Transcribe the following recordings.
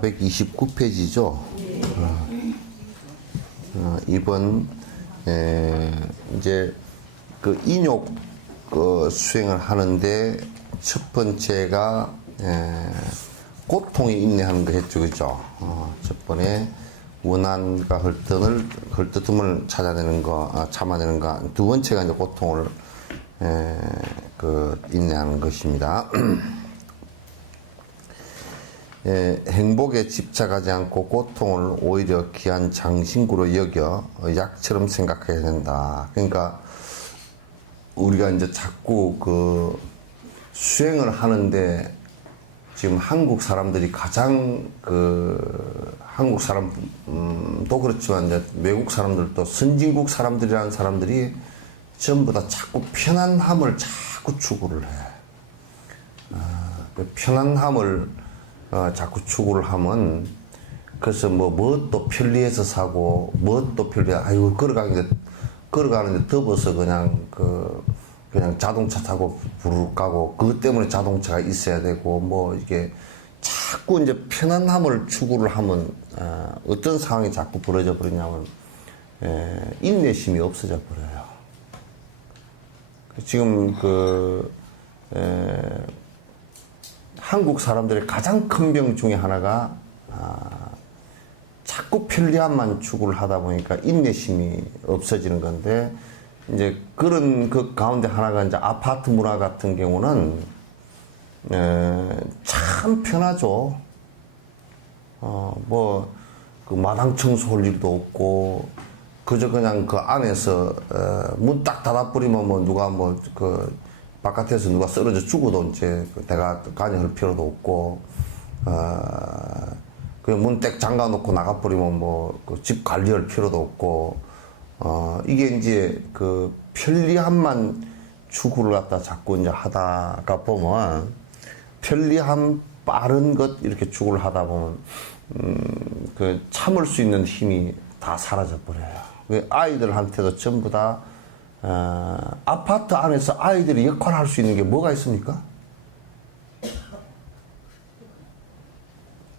429페이지죠. 이번 이제 그 인욕 수행을 하는데 첫 번째가 고통에 인내하는 거 했죠, 그죠? 첫 번에 원한과 헐뜯음을 찾아내는 거, 참아내는 거. 두 번째가 이제 고통을 인내하는 것입니다. 행복에 집착하지 않고 고통을 오히려 귀한 장신구로 여겨 약처럼 생각해야 된다. 그러니까 우리가 이제 자꾸 그 수행을 하는데 지금 한국 사람들이 가장 한국 사람도 그렇지만 이제 외국 사람들도 선진국 사람들이라는 사람들이 전부 다 자꾸 편안함을 자꾸 추구를 해. 그 편안함을 자꾸 추구를 하면 그래서 뭣도 편리해서 사고 뭣도 아이고 걸어가는데 덥어서 그냥 자동차 타고 부르륵 가고 그것 때문에 자동차가 있어야 되고 이게 자꾸 이제 편안함을 추구를 하면 어떤 상황이 자꾸 벌어져 버리냐면 인내심이 없어져 버려요. 지금 한국 사람들의 가장 큰 병 중에 하나가 자꾸 편리함만 추구를 하다 보니까 인내심이 없어지는 건데 이제 그런 그 가운데 하나가 이제 아파트 문화 같은 경우는 참 편하죠. 그 마당 청소할 일도 없고 그저 그냥 그 안에서 문 딱 닫아버리면 누가 바깥에서 누가 쓰러져 죽어도 이제 내가 관여할 필요도 없고, 그냥 문 딱 잠가 놓고 나가버리면 집 관리할 필요도 없고, 이게 이제 그 편리함만 추구를 갖다 자꾸 이제 하다가 보면, 편리함, 빠른 것 이렇게 추구를 하다 보면, 그 참을 수 있는 힘이 다 사라져 버려요. 아이들한테도 전부 다 아파트 안에서 아이들이 역할을 할 수 있는 게 뭐가 있습니까?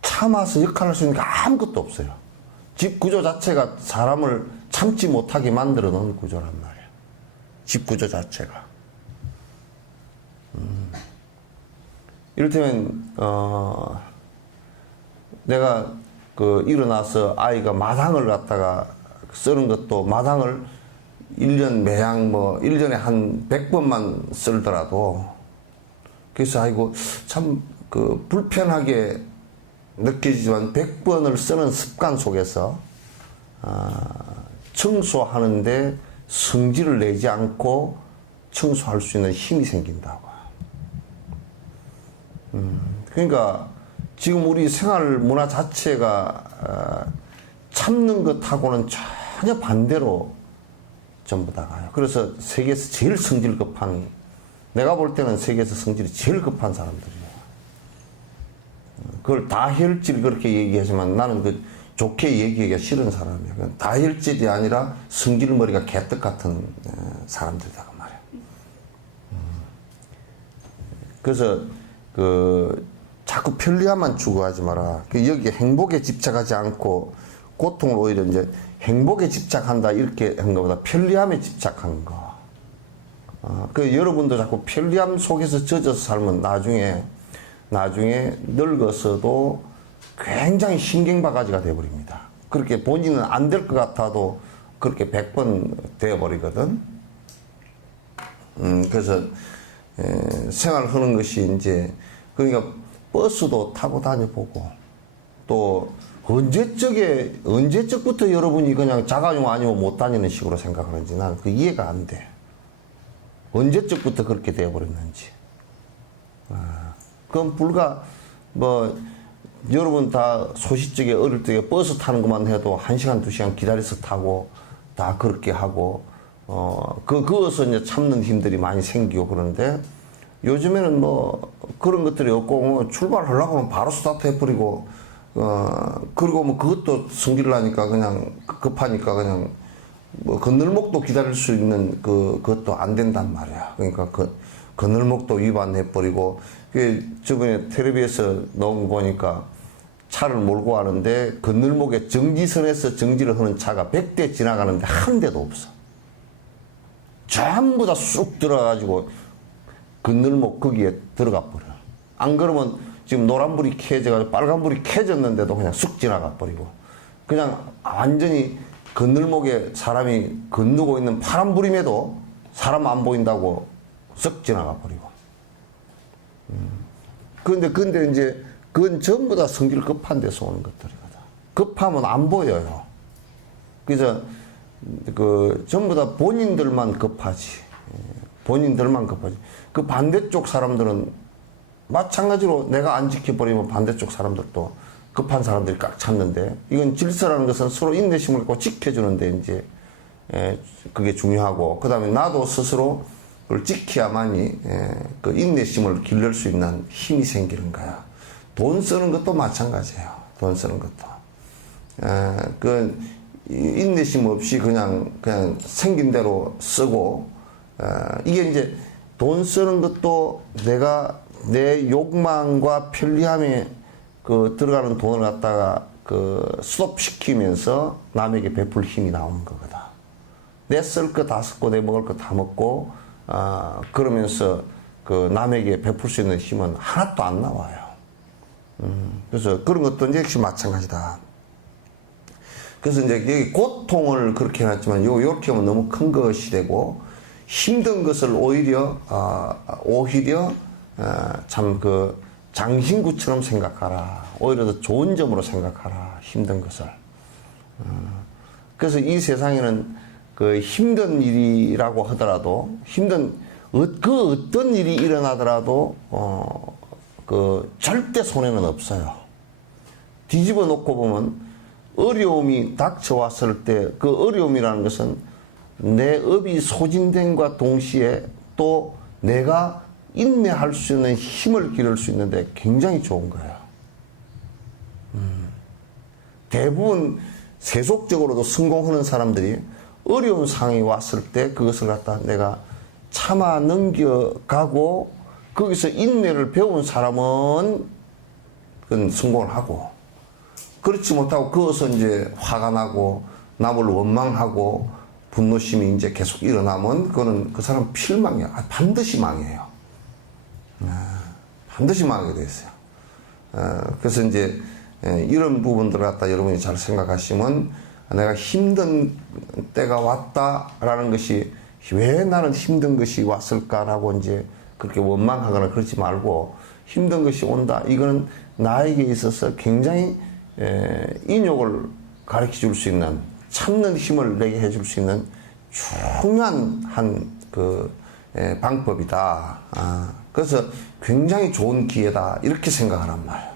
참아서 역할을 할 수 있는 게 아무것도 없어요. 집 구조 자체가 사람을 참지 못하게 만들어 놓은 구조란 말이에요. 집 구조 자체가. 이를테면 내가 일어나서 아이가 마당을 갖다가 쓰는 것도 마당을 1년 매양 1년에 한 100번만 쓸더라도 그래서 아이고 참 불편하게 느껴지지만 100번을 쓰는 습관 속에서 청소하는데 성질을 내지 않고 청소할 수 있는 힘이 생긴다고. 그러니까 지금 우리 생활 문화 자체가 참는 것하고는 전혀 반대로 전부 다 가요. 그래서 세계에서 제일 성질 급한, 내가 볼 때는 세계에서 성질이 제일 급한 사람들이에요. 그걸 다혈질 그렇게 얘기하지만 나는 좋게 얘기하기가 싫은 사람이에요. 다혈질이 아니라 성질머리가 개떡 같은 사람들이다 그 말이에요. 그래서 자꾸 편리함만 추구하지 마라. 여기 행복에 집착하지 않고 고통을 오히려 이제 행복에 집착한다 이렇게 한 것보다 편리함에 집착하는 거. 여러분도 자꾸 편리함 속에서 젖어서 살면 나중에 늙어서도 굉장히 신경바가지가 되어버립니다. 그렇게 본인은 안 될 것 같아도 그렇게 100번 되어버리거든. 그래서 생활하는 것이 이제 그러니까 버스도 타고 다녀보고 또 언제적부터 여러분이 그냥 자가용 아니면 못 다니는 식으로 생각하는지 나는 이해가 안 돼. 언제적부터 그렇게 되어버렸는지. 그럼 불과 여러분 다 소시적에 어릴 때 버스 타는 것만 해도 1시간, 2시간 기다려서 타고 다 그렇게 하고, 그것을 이제 참는 힘들이 많이 생기고 그러는데 요즘에는 그런 것들이 없고 출발하려고 하면 바로 스타트 해버리고 그리고 그것도 성질을 나니까 그냥 급하니까 그냥 건널목도 기다릴 수 있는 그것도 안 된단 말이야. 그러니까 건널목도 위반해버리고 저번에 텔레비에서 나온 거 보니까 차를 몰고 가는데 건널목에 정지선에서 정지를 하는 차가 100대 지나가는데 한 대도 없어. 전부 다 쑥 들어가가지고 건널목 거기에 들어가 버려. 안 그러면 지금 노란불이 켜져가지고 빨간불이 켜졌는데도 그냥 쑥 지나가 버리고, 그냥 완전히 건널목에 사람이 건너고 있는 파란불임에도 사람 안 보인다고 쓱 지나가 버리고. 근데 이제 그건 전부 다 성질 급한 데서 오는 것들이거든. 급하면 안 보여요. 그래서 전부 다 본인들만 급하지. 본인들만 급하지. 그 반대쪽 사람들은 마찬가지로 내가 안 지켜버리면 반대쪽 사람들도 급한 사람들이 꽉 찼는데, 이건 질서라는 것은 서로 인내심을 갖고 지켜주는데 이제 그게 중요하고, 그 다음에 나도 스스로 그걸 지켜야만이 그 인내심을 기를 수 있는 힘이 생기는 거야. 돈 쓰는 것도 마찬가지예요. 돈 쓰는 것도. 그 인내심 없이 그냥 생긴 대로 쓰고, 이게 이제 돈 쓰는 것도 내가 내 욕망과 편리함에 들어가는 돈을 갖다가 스톱시키면서 남에게 베풀 힘이 나오는 거거든. 내 쓸 거 다 쓰고 내 먹을 거 다 먹고, 그러면서 남에게 베풀 수 있는 힘은 하나도 안 나와요. 그래서 그런 것도 이제 역시 마찬가지다. 그래서 이제 여기 고통을 그렇게 해놨지만 요렇게 하면 너무 큰 것이 되고, 힘든 것을 오히려 참 장신구처럼 생각하라. 오히려 더 좋은 점으로 생각하라. 힘든 것을. 그래서 이 세상에는 힘든 일이라고 하더라도, 어떤 일이 일어나더라도, 절대 손해는 없어요. 뒤집어 놓고 보면, 어려움이 닥쳐왔을 때, 그 어려움이라는 것은 내 업이 소진됨과 동시에 또 내가 인내할 수 있는 힘을 기를 수 있는데 굉장히 좋은 거예요. 대부분 세속적으로도 성공하는 사람들이 어려운 상황이 왔을 때 그것을 갖다 내가 참아 넘겨가고 거기서 인내를 배운 사람은 그건 성공을 하고, 그렇지 못하고 거기서 이제 화가 나고 남을 원망하고 분노심이 이제 계속 일어나면 그거는 그 사람 필망이야. 반드시 망해요. 반드시 망하게 돼 있어요. 그래서 이제 이런 부분들을 갖다 여러분이 잘 생각하시면, 내가 힘든 때가 왔다라는 것이 왜 나는 힘든 것이 왔을까라고 이제 그렇게 원망하거나 그러지 말고, 힘든 것이 온다. 이거는 나에게 있어서 굉장히 인욕을 가르쳐 줄 수 있는, 참는 힘을 내게 해줄 수 있는 중요한 방법이다. 그래서 굉장히 좋은 기회다. 이렇게 생각하란 말이에요.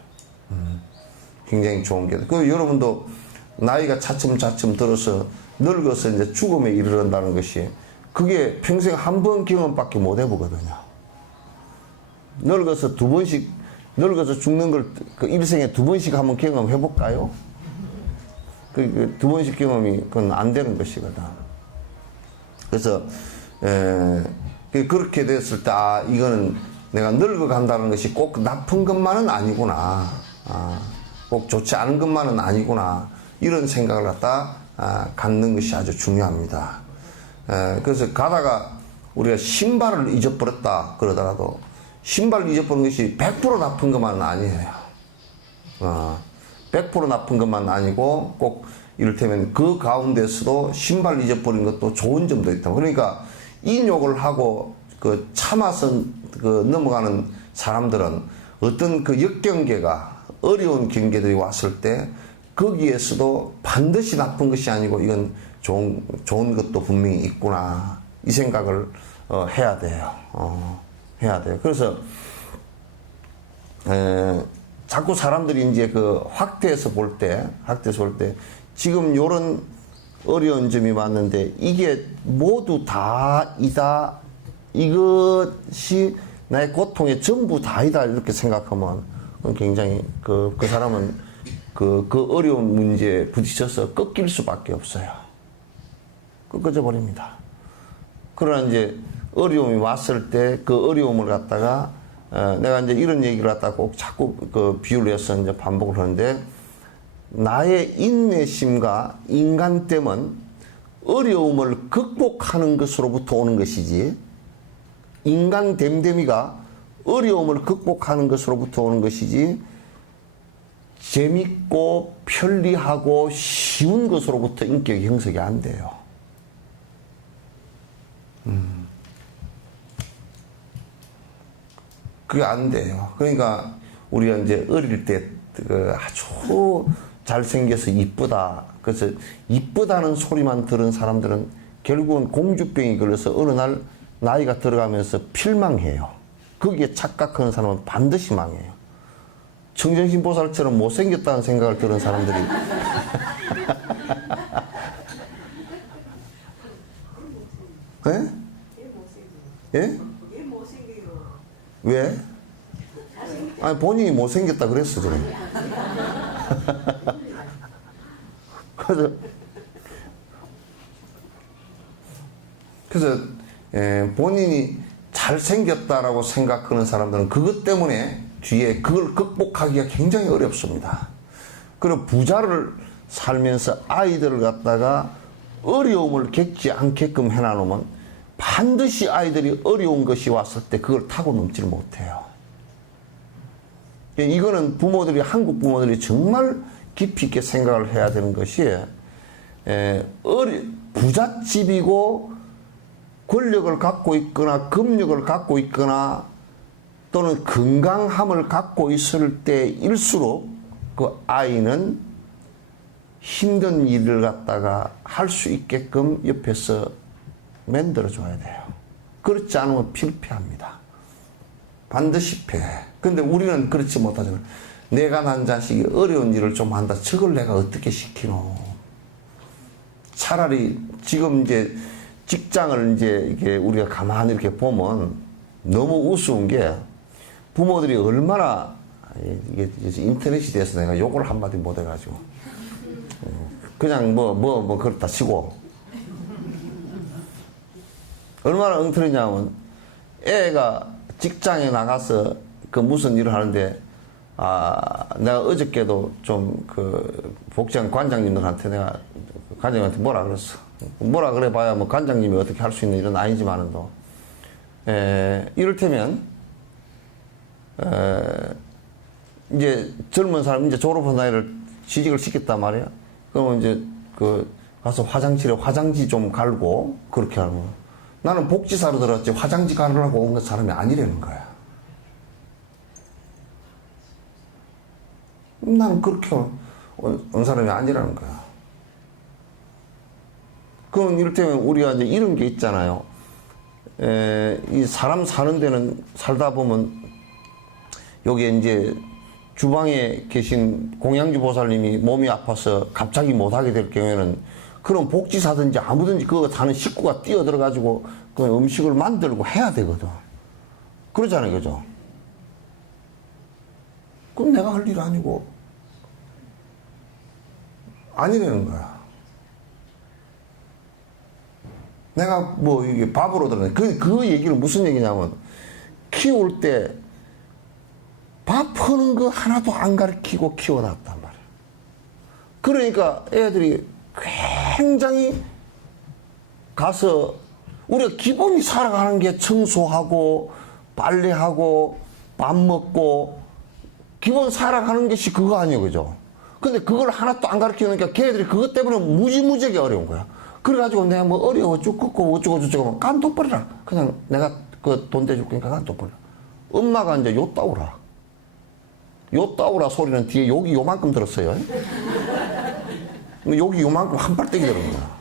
굉장히 좋은 기회다. 그 여러분도 나이가 차츰차츰 들어서 늙어서 이제 죽음에 이르른다는 것이, 그게 평생 한 번 경험밖에 못 해보거든요. 늙어서 죽는 걸 일생에 2번씩 한번 경험해 볼까요? 그 2번씩 경험이 그건 안 되는 것이거든. 그래서 그렇게 됐을 때, 이거는 내가 늙어간다는 것이 꼭 나쁜 것만은 아니구나, 꼭 좋지 않은 것만은 아니구나, 이런 생각을 갖는 것이 아주 중요합니다. 그래서 가다가 우리가 신발을 잊어버렸다 그러더라도, 신발을 잊어버린 것이 100% 나쁜 것만은 아니에요. 100% 나쁜 것만 아니고, 꼭 이를테면 그 가운데서도 신발 잊어버린 것도 좋은 점도 있다. 그러니까 인욕을 하고 참아서 넘어가는 사람들은 어떤 역경계가, 어려운 경계들이 왔을 때 거기에서도 반드시 나쁜 것이 아니고 이건 좋은 것도 분명히 있구나, 이 생각을 해야 돼요. 해야 돼요. 그래서 자꾸 사람들이 이제 확대해서 볼 때 지금 요런 어려운 점이 왔는데 이게 모두 다이다, 이것이 나의 고통의 전부 다이다, 이렇게 생각하면 굉장히 그 사람은 그 어려운 문제에 부딪혀서 꺾일 수밖에 없어요. 꺾어져 버립니다. 그러나 이제 어려움이 왔을 때 그 어려움을 갖다가 내가 이제 이런 얘기를 갖다 꼭 자꾸 그 비유를 해서 이제 반복을 하는데, 나의 인내심과 인간됨은 어려움을 극복하는 것으로부터 오는 것이지, 인간 됨됨이가 어려움을 극복하는 것으로부터 오는 것이지, 재밌고 편리하고 쉬운 것으로부터 인격이 형성이 안 돼요. 그게 안 돼요. 그러니까 우리가 이제 어릴 때 아주 잘생겨서 이쁘다. 그래서 이쁘다는 소리만 들은 사람들은 결국은 공주병이 걸려서 어느 날 나이가 들어가면서 필망해요. 거기에 착각하는 사람은 반드시 망해요. 청정신 보살처럼 못생겼다는 생각을 들은 사람들이 예? 예? 왜? 아니 본인이 못생겼다 그랬어 지금. 그래서 본인이 잘생겼다라고 생각하는 사람들은 그것 때문에 뒤에 그걸 극복하기가 굉장히 어렵습니다. 그리고 부자를 살면서 아이들을 갖다가 어려움을 겪지 않게끔 해놔놓으면 반드시 아이들이 어려운 것이 왔을 때 그걸 타고 넘지를 못해요. 이거는 부모들이, 한국 부모들이 정말 깊이 있게 생각을 해야 되는 것이, 부잣집이고 권력을 갖고 있거나 금력을 갖고 있거나 또는 건강함을 갖고 있을 때일수록 그 아이는 힘든 일을 갖다가 할 수 있게끔 옆에서 만들어줘야 돼요. 그렇지 않으면 필패합니다. 반드시 패. 근데 우리는 그렇지 못하잖아요. 내가 난 자식이 어려운 일을 좀 한다. 저걸 내가 어떻게 시키노. 차라리 지금 이제 직장을 이제 이게 우리가 가만히 이렇게 보면 너무 우스운 게, 부모들이 얼마나, 이게 인터넷이 돼서 내가 욕을 한마디 못 해가지고 그냥 뭐 그렇다 치고, 얼마나 엉터리냐면, 애가 직장에 나가서 그 무슨 일을 하는데, 내가 어저께도 좀 그 복지관 관장님들한테 내가 관장님한테 뭐라 그랬어. 뭐라 그래 봐야 뭐 관장님이 어떻게 할 수 있는 일은 아니지만도, 이를테면, 이제 젊은 사람, 이제 졸업한 나이를 취직을 시켰단 말이야. 그러면 이제 그 가서 화장실에 화장지 좀 갈고 그렇게 하는 거야. 나는 복지사로 들었지 화장지 가르라고 온 사람이 아니라는 거야. 나는 그렇게 온 사람이 아니라는 거야. 그럼 이를테면 우리가 이제 이런 게 있잖아요. 이 사람 사는 데는 살다 보면 여기에 이제 주방에 계신 공양주 보살님이 몸이 아파서 갑자기 못하게 될 경우에는 그런 복지사든지 아무든지 그거 사는 식구가 뛰어들어가지고 그 음식을 만들고 해야 되거든. 그러잖아요, 그죠? 그럼 내가 할 일 아니고 아니라는 거야. 내가 뭐 이게 밥으로 들었는데 그 얘기를 무슨 얘기냐면, 키울 때 밥 하는 거 하나도 안 가르치고 키워놨단 말이야. 그러니까 애들이 굉장히 가서, 우리가 기본이 살아가는 게 청소하고 빨래하고 밥 먹고 기본 살아가는 것이 그거 아니에요, 그죠? 근데 그걸 하나도 안 가르치니까 걔들이 그것 때문에 무지무지하게 어려운 거야. 그래가지고 내가 뭐 어려워 죽겠고 어쩌고 저쩌고 간둬버리라. 그냥 내가 그 돈 대줄 거니까 간둬버리라. 엄마가 이제 요 따오라. 요 따오라 소리는 뒤에 욕이 요만큼 들었어요. 욕이 요만큼 한 발대기 들은 거야.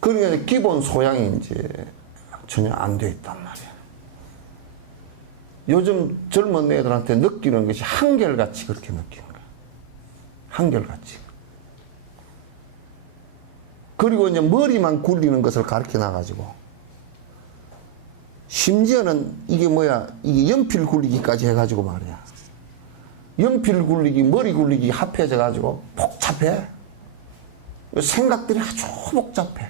그러니까 기본 소양이 이제 전혀 안 돼 있단 말이야. 요즘 젊은 애들한테 느끼는 것이 한결같이 그렇게 느끼는 거야. 한결같이. 그리고 이제 머리만 굴리는 것을 가르쳐 놔가지고, 심지어는 이게 이게 연필 굴리기까지 해가지고 말이야. 연필 굴리기, 머리 굴리기 합해져가지고 복잡해. 생각들이 아주 복잡해.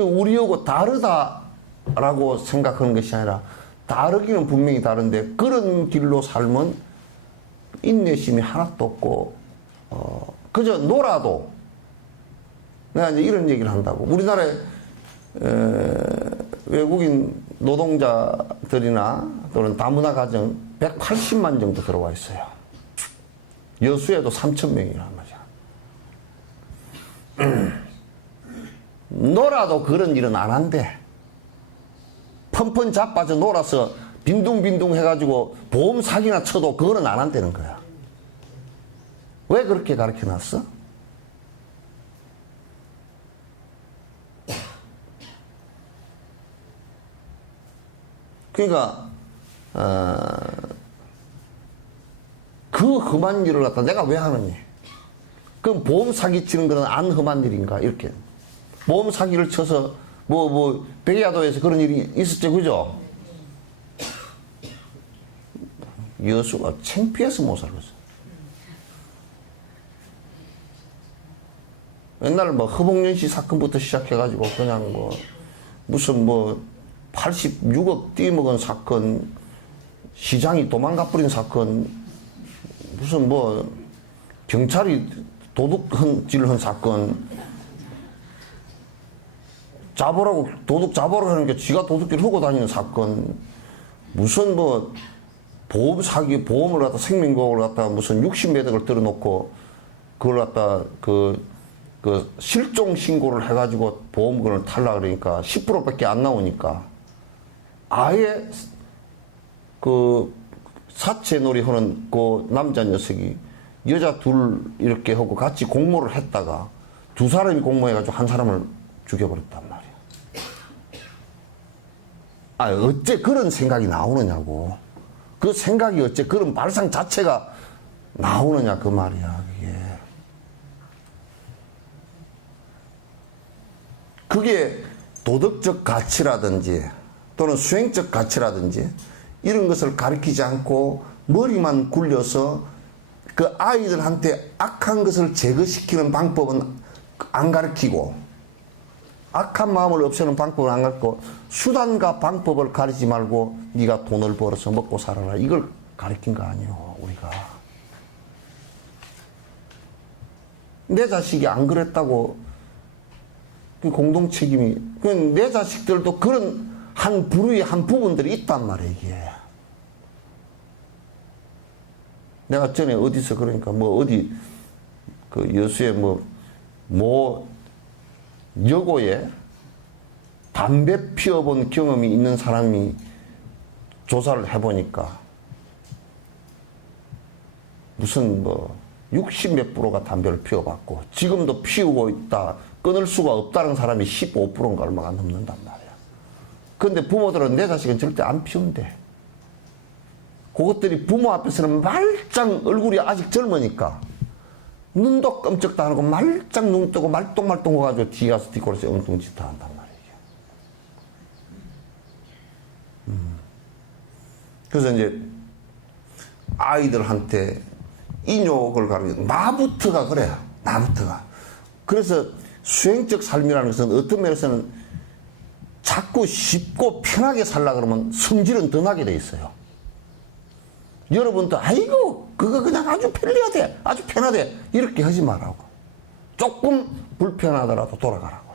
우리하고 다르다라고 생각하는 것이 아니라 다르기는 분명히 다른데 그런 길로 살면 인내심이 하나도 없고 그저 놀아도 내가 이제 이런 얘기를 한다고. 우리나라에 외국인 노동자들이나 또는 다문화 가정 180만 정도 들어와 있어요. 여수에도 3,000명이란 말이야. 놀아도 그런 일은 안 한대. 펀펀 자빠져 놀아서 빈둥빈둥 해가지고 보험 사기나 쳐도 그거는 안 한다는 거야. 왜 그렇게 가르쳐 놨어? 그러니까 그 험한 일을 갖다 내가 왜 하느니? 그럼 보험 사기 치는 거는 안 험한 일인가? 이렇게 보험 사기를 쳐서 백야도에서 그런 일이 있었죠, 그죠? 여수가 창피해서 못 살겠어. 옛날 허봉연씨 사건부터 시작해가지고 그냥 무슨 86억 띠먹은 사건, 시장이 도망가 버린 사건, 무슨 경찰이 도둑질을 한 사건, 잡으라고, 도둑 잡으라고 하니까 지가 도둑질을 하고 다니는 사건, 무슨 보험 사기, 보험을 갖다 생명보험을 갖다 무슨 60매덕을 들어놓고, 그걸 갖다 실종 신고를 해가지고 보험금을 탈라 그러니까 10%밖에 안 나오니까 아예 사채놀이 하는 그 남자 녀석이 여자 둘 이렇게 하고 같이 공모를 했다가 두 사람이 공모해가지고 한 사람을 죽여버렸단 말이야. 어째 그런 생각이 나오느냐고. 그 생각이 어째 그런 발상 자체가 나오느냐 그 말이야. 그게 도덕적 가치라든지 또는 수행적 가치라든지 이런 것을 가르치지 않고 머리만 굴려서 그 아이들한테 악한 것을 제거시키는 방법은 안 가르치고 악한 마음을 없애는 방법을 안 가르치고 수단과 방법을 가르치지 말고 네가 돈을 벌어서 먹고 살아라 이걸 가르친 거 아니에요 우리가. 내 자식이 안 그랬다고 그 공동 책임이 내 자식들도 그런 한 부류의 한 부분들이 있단 말이에요 이게. 내가 전에 어디서 그러니까 어디 그 여수에 여고에 담배 피워본 경험이 있는 사람이 조사를 해보니까 무슨 60몇 프로가 담배를 피워봤고 지금도 피우고 있다 끊을 수가 없다는 사람이 15%인가 얼마가 넘는단 말이야. 그런데 부모들은 내 자식은 절대 안 피운대. 그것들이 부모 앞에서는 말짱 얼굴이 아직 젊으니까 눈도 끔찍도 안 하고 말짱 눈 뜨고 말똥말똥 해가지고 뒤에 가서 뒷골에서 엉뚱짓 다 한단 말이야. 그래서 이제 아이들한테 인욕을 가르치는 나부터가 그래요. 나부터가. 그래서 수행적 삶이라는 것은 어떤 면에서는 자꾸 쉽고 편하게 살라 그러면 성질은 더 나게 돼 있어요. 여러분도 아이고 그거 그냥 아주 편리하대 아주 편하대 이렇게 하지 말라고. 조금 불편하더라도 돌아가라고.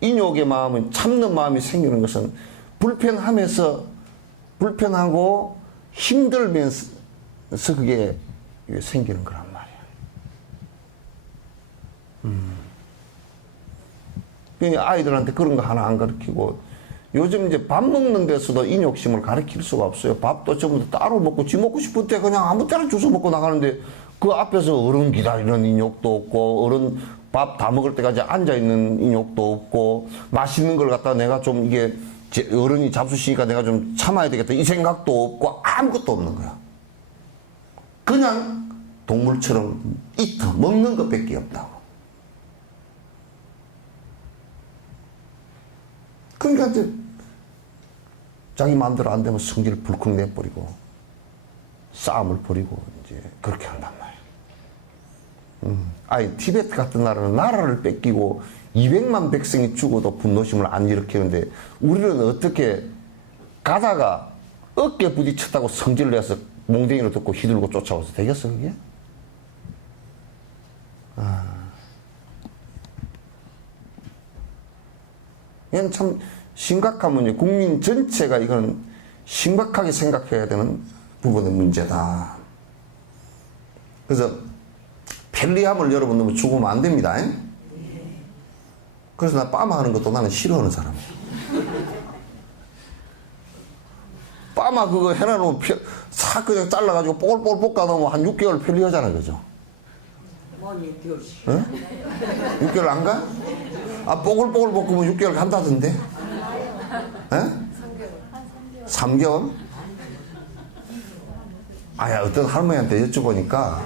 인욕의 마음은 참는 마음이 생기는 것은 불편하고 힘들면서 그게 생기는 거란 말이야. 아이들한테 그런 거 하나 안 가르치고 요즘 이제 밥 먹는 데서도 인욕심을 가르칠 수가 없어요. 밥도 전부 다 따로 먹고 지 먹고 싶을 때 그냥 아무 때나 주워 먹고 나가는데 그 앞에서 어른 기다리는 인욕도 없고 어른 밥 다 먹을 때까지 앉아있는 인욕도 없고 맛있는 걸 갖다 내가 좀 이게 어른이 잡수시니까 내가 좀 참아야 되겠다 이 생각도 없고 아무것도 없는 거야. 그냥 동물처럼 먹는 것밖에 없다고. 그러니까 이제 자기 마음대로 안 되면 성질 불컥 내버리고 싸움을 벌이고 이제 그렇게 한단 말이에요. 아니, 티베트 같은 나라는 나라를 뺏기고 200만 백성이 죽어도 분노심을 안 일으키는데 우리는 어떻게 가다가 어깨 부딪혔다고 성질을 내서 몽댕이를 듣고 휘둘고 쫓아와서 되겠어, 그게? 이건 참 심각한 문제. 국민 전체가 이건 심각하게 생각해야 되는 부분의 문제다. 그래서 편리함을 여러분 너무 추구하면 안 됩니다. 그래서 나 빠마하는 것도 나는 싫어하는 사람이야. 빠마 그거 해놔놓으면 싹 그냥 잘라가지고 뽀글뽀글 볶아놓으면 한 6개월 편리하잖아, 그죠? 6개월. 응? 6개월 안 가? 아, 뽀글뽀글 볶으면 6개월 간다던데? 에? 3개월? 아야, 어떤 할머니한테 여쭤보니까,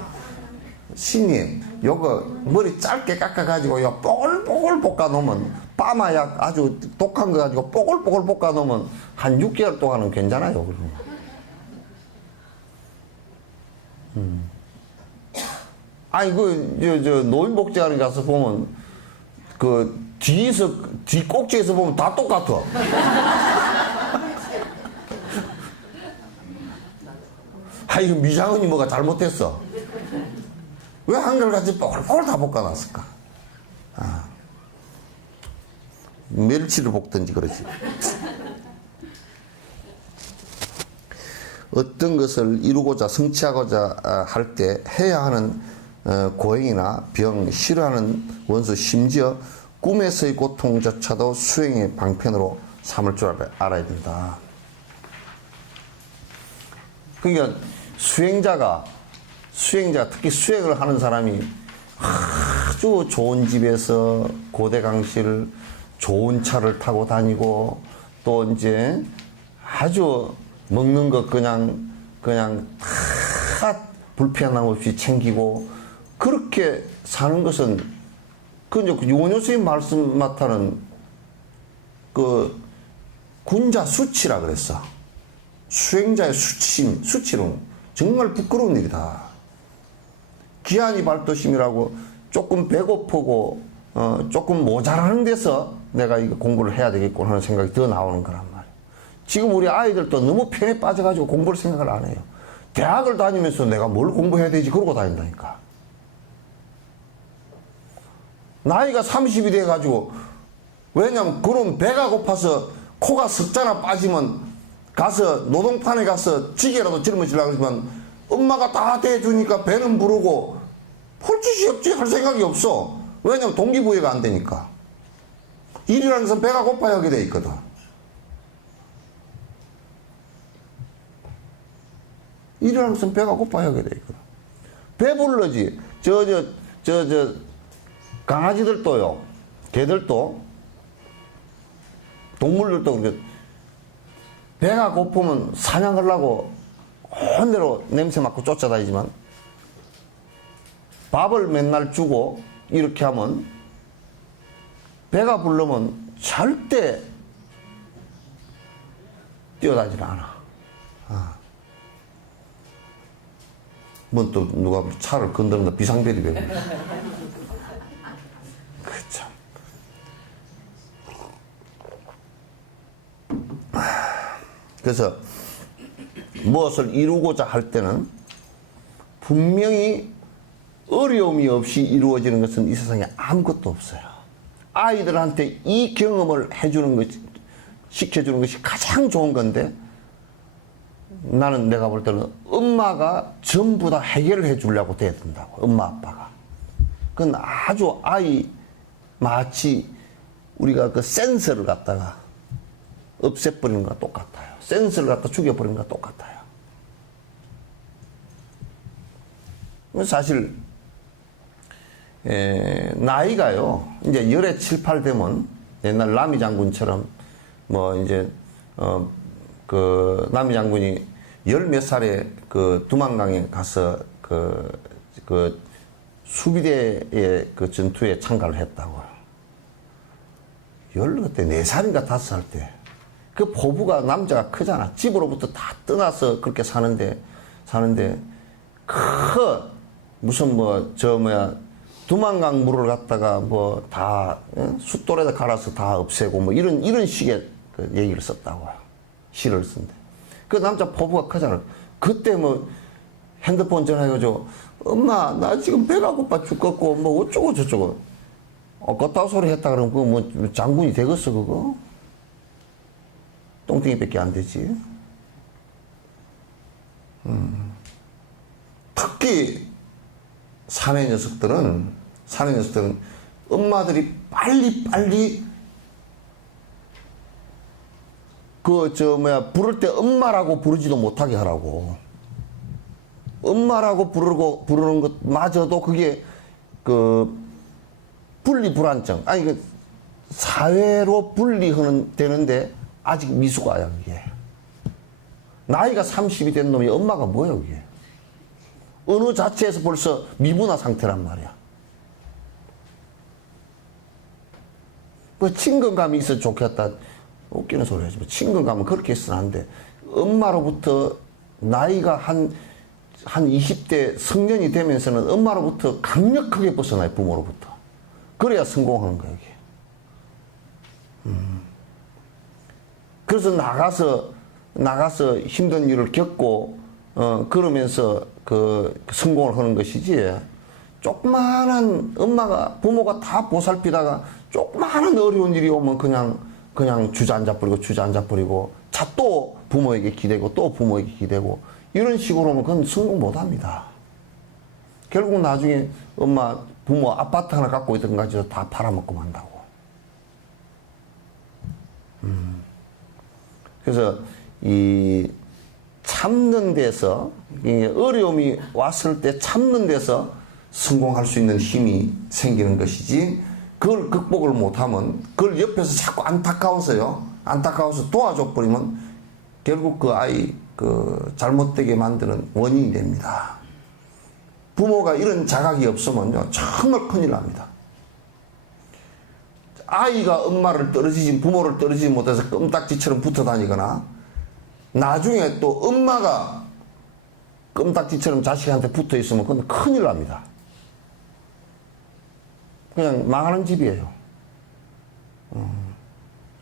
신님, 요거 머리 짧게 깎아가지고 요 뽀글뽀글 볶아놓으면, 빠마약 아주 독한 거 가지고 뽀글뽀글 볶아놓으면 한 6개월 동안은 괜찮아요. 아니, 노인복지관에 가서 보면, 뒤 꼭지에서 보면 다 똑같아. 아, 이거 미장원이 뭐가 잘못했어. 왜 한결같이 뽀글뽀글 다 볶아놨을까? 멸치를 볶든지 그러지. 어떤 것을 이루고자 성취하고자 할 때 해야 하는 고행이나 병, 싫어하는 원수, 심지어 꿈에서의 고통조차도 수행의 방편으로 삼을 줄 알아야 된다. 그러니까 수행자가 특히 수행을 하는 사람이 아주 좋은 집에서 고대강실 좋은 차를 타고 다니고 또 이제 아주 먹는 것 그냥 다 불편함 없이 챙기고 그렇게 사는 것은 이제 유원효 선생님 말씀 맡아는 군자 수치라 그랬어. 수행자의 수치는 정말 부끄러운 일이다. 기한이 발도심이라고 조금 배고프고 조금 모자라는 데서 내가 이거 공부를 해야 되겠구나 하는 생각이 더 나오는 거란 말이에요. 지금 우리 아이들도 너무 편에 빠져가지고 공부를 생각을 안 해요. 대학을 다니면서 내가 뭘 공부해야 되지 그러고 다닌다니까. 나이가 30이 돼가지고 왜냐면 그럼 배가 고파서 코가 석자나 빠지면 가서 노동판에 가서 지게라도 짊어지려고 하지만 엄마가 다 대주니까 배는 부르고 할 짓이 없지 할 생각이 없어. 왜냐면 동기부여가 안 되니까. 일이라는 것은 배가 고파야 하게 돼 있거든. 일이라는 것은 배가 고파야 하게 돼 있거든. 배불러지. 강아지들도요, 개들도, 동물들도 그렇게 배가 고프면 사냥하려고 혼대로 냄새 맡고 쫓아다니지만 밥을 맨날 주고 이렇게 하면 배가 부르면 절대 뛰어다니질 않아. 뭔 또 누가 차를 건드는다 비상벨이 되고. 그참. 그래서 무엇을 이루고자 할 때는 분명히 어려움이 없이 이루어지는 것은 이 세상에 아무것도 없어요. 아이들한테 이 경험을 해주는 것, 시켜주는 것이 가장 좋은 건데 나는 내가 볼 때는 엄마가 전부 다 해결을 해주려고 돼야 된다고. 엄마 아빠가. 그건 아주 마치 우리가 그 센서를 갖다가 없애버리는 것과 똑같아요. 센서를 갖다 죽여버리는 것과 똑같아요. 사실 나이가요 이제 열에 7, 8 되면 옛날 남이 장군처럼 뭐 이제 그 남이 장군이 열 몇 살에 그 두만강에 가서 그 수비대의 그 전투에 참가를 했다고요. 그때 4살인가 5살 때. 그 포부가 남자가 크잖아. 집으로부터 다 떠나서 그렇게 사는데 무슨 두만강 물을 갖다가 뭐 다 숫돌에다 갈아서 다 없애고 뭐 이런 식의 그 얘기를 썼다고요. 시를 쓴데. 그 남자 포부가 크잖아요. 그때 뭐 핸드폰 전화해가지고 엄마 나 지금 배가 고파 죽겠고 뭐 어쩌고 저쩌고 껐다고 소리 했다 그러면 그거 뭐 장군이 되겠어 그거? 똥땡이밖에 안 되지. 특히 사내 녀석들은 엄마들이 빨리 부를 때 엄마라고 부르지도 못하게 하라고. 엄마라고 부르는 것마저도 그게 그 분리불안증, 아니 그 사회로 분리하는 되는데 아직 미숙아야 그게. 나이가 30이 된 놈이 엄마가 뭐야 그게. 언어 자체에서 벌써 미분화 상태란 말이야. 뭐 친근감이 있어 좋겠다. 웃기는 소리 하지 마. 친근감은 그렇게 있어는 안 돼. 엄마로부터 나이가 한 20대 성년이 되면서는 엄마로부터 강력하게 벗어나요, 부모로부터. 그래야 성공하는 거야, 이게. 그래서 나가서 힘든 일을 겪고, 그러면서 성공을 하는 것이지. 조그마한 부모가 다 보살피다가 조그마한 어려운 일이 오면 그냥 주저앉아 버리고, 또 부모에게 기대고, 또 부모에게 기대고, 이런 식으로 하면 그건 성공 못 합니다. 결국 나중에 부모 아파트 하나 갖고 있던 거 가지고 다 팔아먹고 만다고. 그래서 이 참는 데서, 어려움이 왔을 때 참는 데서 성공할 수 있는 힘이 생기는 것이지, 그걸 극복을 못하면, 그걸 옆에서 자꾸 안타까워서 도와줘 버리면, 결국 그 아이, 잘못되게 만드는 원인이 됩니다. 부모가 이런 자각이 없으면요, 정말 큰일 납니다. 아이가 부모를 떨어지지 못해서 껌딱지처럼 붙어 다니거나, 나중에 또 엄마가 껌딱지처럼 자식한테 붙어 있으면 그건 큰일 납니다. 그냥 망하는 집이에요.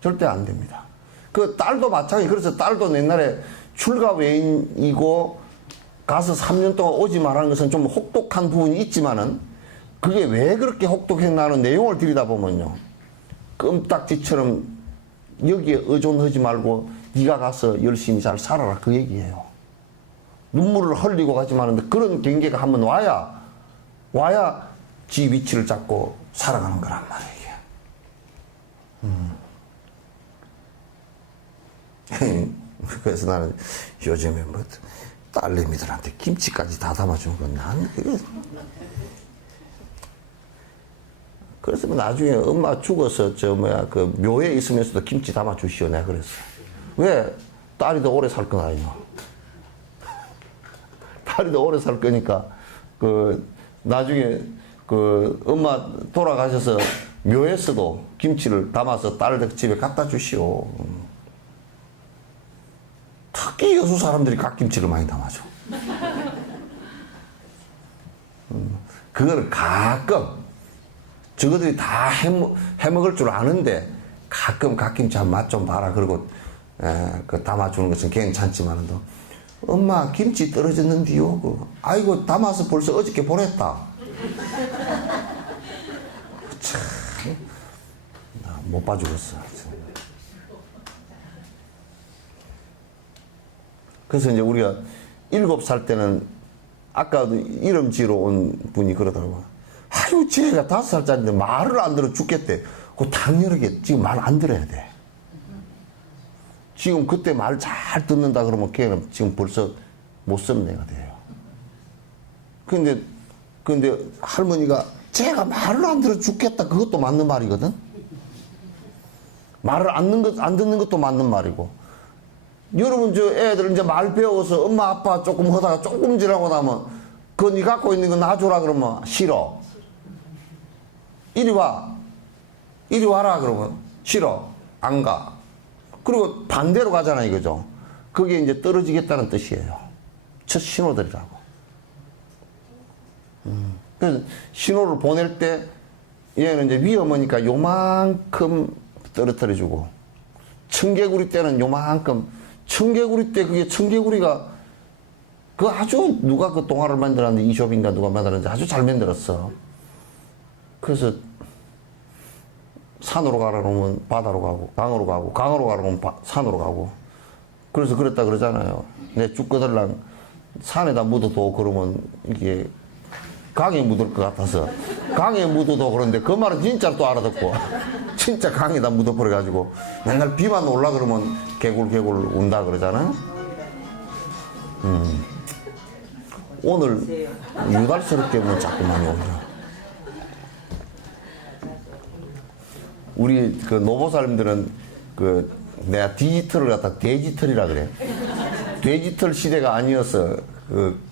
절대 안 됩니다. 그 딸도 마찬가지. 그래서 딸도 옛날에 출가 외인이고 가서 3년 동안 오지 말라는 것은 좀 혹독한 부분이 있지만은, 그게 왜 그렇게 혹독했나는 내용을 들여다보면요, 껌딱지처럼 여기에 의존하지 말고 네가 가서 열심히 잘 살아라, 그 얘기예요. 눈물을 흘리고 가지 마는데, 그런 경계가 한번 와야 지 위치를 잡고 살아가는 거란 말이에요. 그래서 나는 요즘에 뭐 딸내미들한테 김치까지 다 담아주는 건 난 그게. 그래서 나중에 엄마 죽어서 그 묘에 있으면서도 김치 담아주시오, 내가 그랬어. 왜? 딸이 더 오래 살 거 아니야. 딸이 더 오래 살 거니까 나중에 엄마 돌아가셔서 묘에서도 김치를 담아서 딸 집에 갖다 주시오. 특히 여수 사람들이 갓김치를 많이 담아줘. 그거를 가끔, 저거들이 다 해먹을 줄 아는데, 가끔 갓김치 한 맛 좀 봐라. 그러고, 담아주는 것은 괜찮지만, 엄마, 김치 떨어졌는데요. 아이고, 담아서 벌써 어저께 보냈다. 참, 못 봐주겠어. 그래서 이제 우리가 7살 때는, 아까도 이름 지으러 온 분이 그러더라고요. 아유, 쟤가 5살짜리인데 말을 안 들어 죽겠대. 당연하게 지금 말 안 들어야 돼. 지금 그때 말 잘 듣는다 그러면 걔는 지금 벌써 못 쓰는 애가 돼요. 근데 할머니가 쟤가 말을 안 들어 죽겠다, 그것도 맞는 말이거든. 말을 안 듣는 것도 맞는 말이고. 여러분, 저 애들 이제 말 배워서 엄마 아빠 조금 하다가 조금 지나고 나면, 그거 니 갖고 있는 거 놔줘라 그러면 싫어. 이리 와라 그러면 싫어. 안 가. 그리고 반대로 가잖아, 이거죠. 그게 이제 떨어지겠다는 뜻이에요. 첫 신호들이라고. 그래서 신호를 보낼 때 얘는 이제 위험하니까 요만큼 떨어뜨려주고, 청개구리 때는 요만큼, 청개구리 때 그게 청개구리가 그 아주 누가 그 동화를 만들었는데 이솝인가 누가 만들었는지 아주 잘 만들었어. 그래서 산으로 가라 그러면 바다로 가고, 강으로 가고, 강으로 가라 그러면 산으로 가고. 그래서 그랬다 그러잖아요. 내 죽거들랑 산에다 묻어도 그러면 이게 강에 묻을 것 같아서 강에 묻어도 그런데 그 말은 진짜로 또 알아듣고 진짜 강에다 묻어버려가지고 맨날 비만 올라 그러면 개굴개굴 운다 그러잖아요. 오늘 유달스럽게 뭐 자꾸 많이 오죠. 우리 그 노보살님들은 그 내가 디지털을 갖다 데지털이라 그래. 데지털 시대가 아니어서 그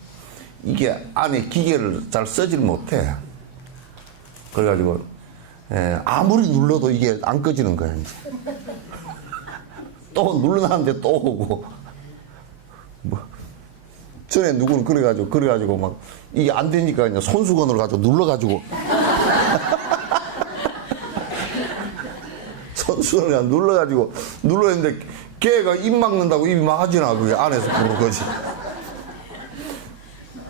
이게 안에 기계를 잘 쓰질 못해. 그래가지고 아무리 눌러도 이게 안 꺼지는 거야. 이제. 또 눌러놨는데 또 오고. 뭐 전에 누구는 그래가지고 막 이게 안 되니까 그냥 손수건을 가지고 눌러가지고 손수건을 그냥 눌러가지고 눌렀는데 걔가 입 막는다고 입이 막하지나 그게 안에서 부는 거지.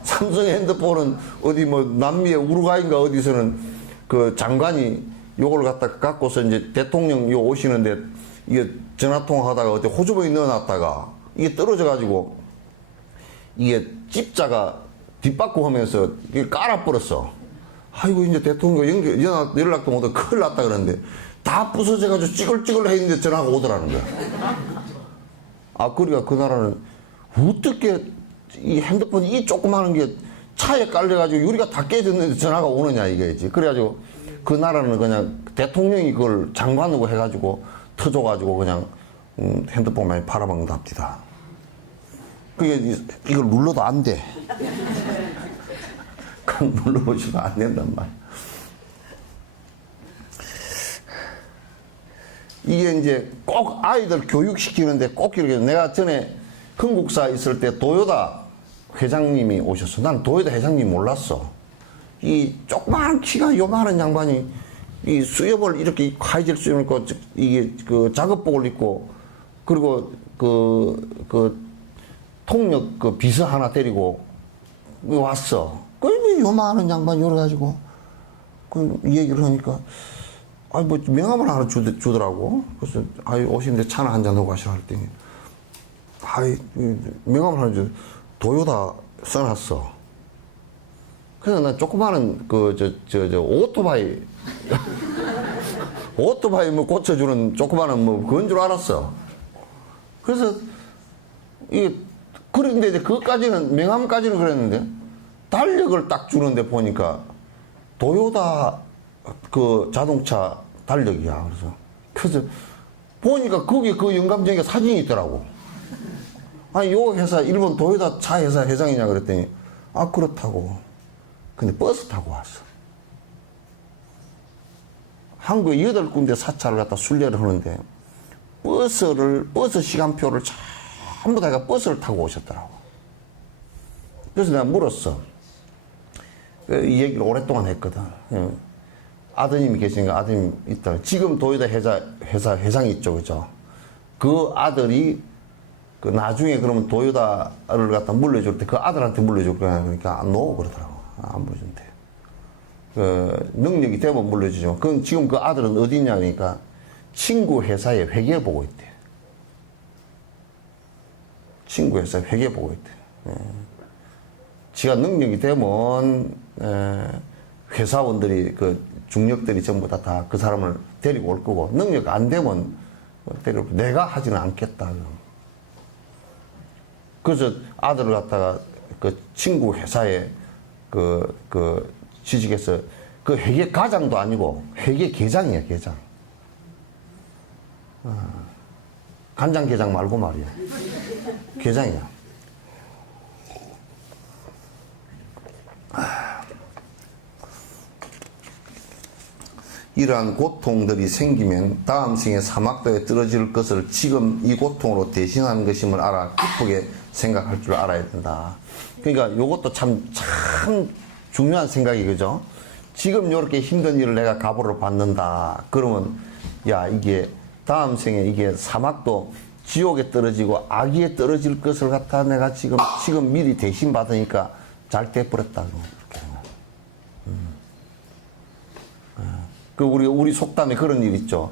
삼성 핸드폰은 어디 뭐 남미의 우루과이인가 어디서는 그 장관이 요걸 갖고서 이제 대통령 요 오시는데 이게 전화통화하다가 어디 호주머니 넣어놨다가 이게 떨어져가지고 이게 찝자가 뒷바꾸 하면서 이게 깔아버렸어. 아이고 이제 대통령 연락도 못하고 큰일 났다 그러는데 다 부서져가지고 찌글찌글 했는데 전화가 오더라는 거야. 아 그러니까 그 나라는 어떻게 이 핸드폰 이 조그마한 게 차에 깔려가지고 유리가 다 깨졌는데 전화가 오느냐 이거지. 그래가지고 그 나라는 그냥 대통령이 그걸 장관으로 해가지고 터줘가지고 그냥 핸드폰 많이 팔아먹는답니다. 그게 이걸 눌러도 안 돼. 그냥 눌러보시면 안 된단 말이야. 이게 이제 꼭 아이들 교육시키는데 꼭 이렇게 내가 전에 흥국사 있을 때 도요다 회장님이 오셨어. 난 도요다 회장님 몰랐어. 이 조그마한 키가 요만한 양반이 이 수염을 이렇게 하이젤 수염을 입고 이게 그 작업복을 입고 그리고 그 통역 그 비서 하나 데리고 왔어. 그 요만한 양반이 열어가지고 그 얘기를 하니까 아니 뭐 명함을 하나 주더라고. 그래서 아이 오시는데 차나 한잔 하고 가시라 했더니 아이 명함을 하나 도요다 써놨어. 그래서 난 조그마한 저 오토바이 오토바이 뭐 고쳐주는 조그마한 뭐 그건 줄 알았어. 그래서 이게 그런데 이제 그까지는 명함까지는 그랬는데 달력을 딱 주는데 보니까 도요다 그 자동차 달력이야. 그래서 보니까 거기 그 영감쟁이가 사진이 있더라고. 아니 요 회사 일본 도요다 차 회사 회장이냐 그랬더니 아 그렇다고. 근데 버스 타고 왔어. 한국에 8군데 사찰을 갖다 순례를 하는데 버스 시간표를 전부 다 버스를 타고 오셨더라고. 그래서 내가 물었어. 이 얘기를 오랫동안 했거든. 아드님이 계시니까 아드님 있다. 지금 도요다 회사 회장이 있죠, 그죠? 그 아들이 그 나중에 그러면 도요다를 갖다 물려줄 때 그 아들한테 물려줄 거야. 그러니까 안 놓고 그러더라고. 안 물려준대. 그 능력이 되면 물려주지만 그건 지금 그 아들은 어디 있냐 그러니까 친구 회사에 회계 보고 있대. 친구 회사에 회계 보고 있대. 지가 능력이 되면 회사원들이 그 중력들이 전부 다 그 사람을 데리고 올 거고 능력 안 되면 데리고 내가 하지는 않겠다. 그래서 아들을 갖다가 그 친구 회사에 그 취직해서 그 회계 과장도 아니고 회계 계장이야, 계장. 간장 계장 말고 말이야. 계장이야. 이러한 고통들이 생기면 다음 생에 사막도에 떨어질 것을 지금 이 고통으로 대신하는 것임을 알아 기쁘게 생각할 줄 알아야 된다. 그러니까 이것도 참 중요한 생각이 그죠? 지금 이렇게 힘든 일을 내가 갑으로 받는다. 그러면 야 이게 다음 생에 이게 사막도 지옥에 떨어지고 악의에 떨어질 것을 갖다 내가 지금 미리 대신 받으니까 잘 돼버렸다. 그 우리 속담에 그런 일 있죠.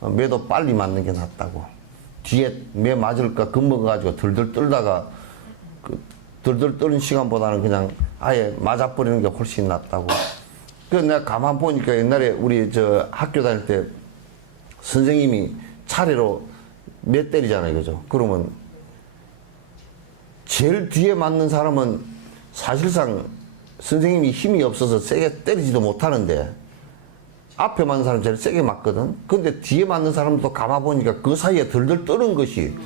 매도 빨리 맞는 게 낫다고. 뒤에 매 맞을까 겁먹어가지고 덜덜 떨다가 그 덜덜 떠는 시간보다는 그냥 아예 맞아버리는 게 훨씬 낫다고. 그래서 내가 가만 보니까 옛날에 우리 저 학교 다닐 때 선생님이 차례로 몇 때리잖아요, 그죠? 그러면 제일 뒤에 맞는 사람은 사실상 선생님이 힘이 없어서 세게 때리지도 못하는데 앞에 맞는 사람 제일 세게 맞거든. 근데 뒤에 맞는 사람도 가만 보니까 그 사이에 덜덜 떠는 것이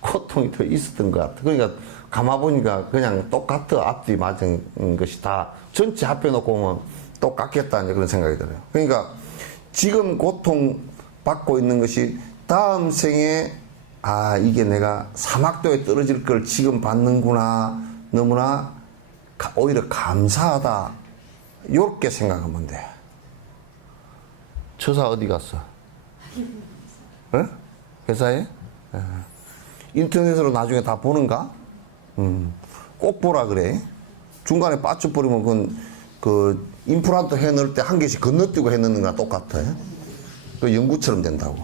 고통이 더 있었던 것 같아. 그러니까 가만 보니까 그냥 똑같아. 앞뒤 맞은 것이 다 전체 합해놓고 보면 똑같겠다 이제 그런 생각이 들어요. 그러니까 지금 고통 받고 있는 것이 다음 생에 아 이게 내가 사막도에 떨어질 걸 지금 받는구나. 너무나 오히려 감사하다. 요렇게 생각하면 돼. 처사 어디 갔어? 어? 회사에? 인터넷으로 나중에 다 보는가? 꼭 보라 그래. 중간에 빠져버리면 그 임플란트 해 넣을 때 한 개씩 건너뛰고 해 넣는 거랑 똑같아. 그 연구처럼 된다고.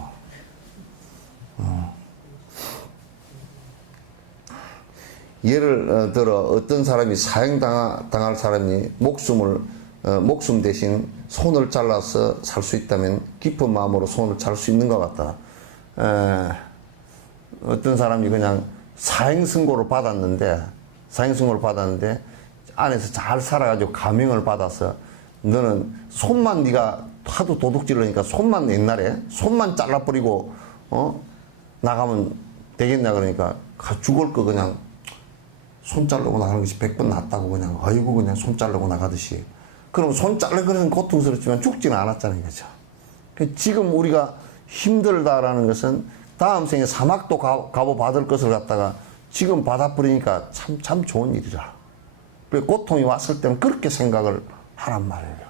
예를 들어 어떤 사람이 사형당할 사람이 목숨 대신 손을 잘라서 살 수 있다면 깊은 마음으로 손을 잘 수 있는 것 같다. 어떤 사람이 그냥 사형 선고를 받았는데 안에서 잘 살아가지고 감형을 받아서 너는 손만 네가 하도 도둑질러니까 손만 옛날에 손만 잘라버리고 나가면 되겠냐 그러니까 죽을 거 그냥 손 자르고 나가는 것이 100번 낫다고 그냥 아이고 그냥 손 자르고 나가듯이. 그럼 손 자르기는 고통스럽지만 죽지는 않았잖아요, 그죠? 지금 우리가 힘들다라는 것은 다음 생에 사막도 가보 받을 것을 갖다가 지금 받아버리니까 참 좋은 일이라. 그래 고통이 왔을 때는 그렇게 생각을 하란 말이에요.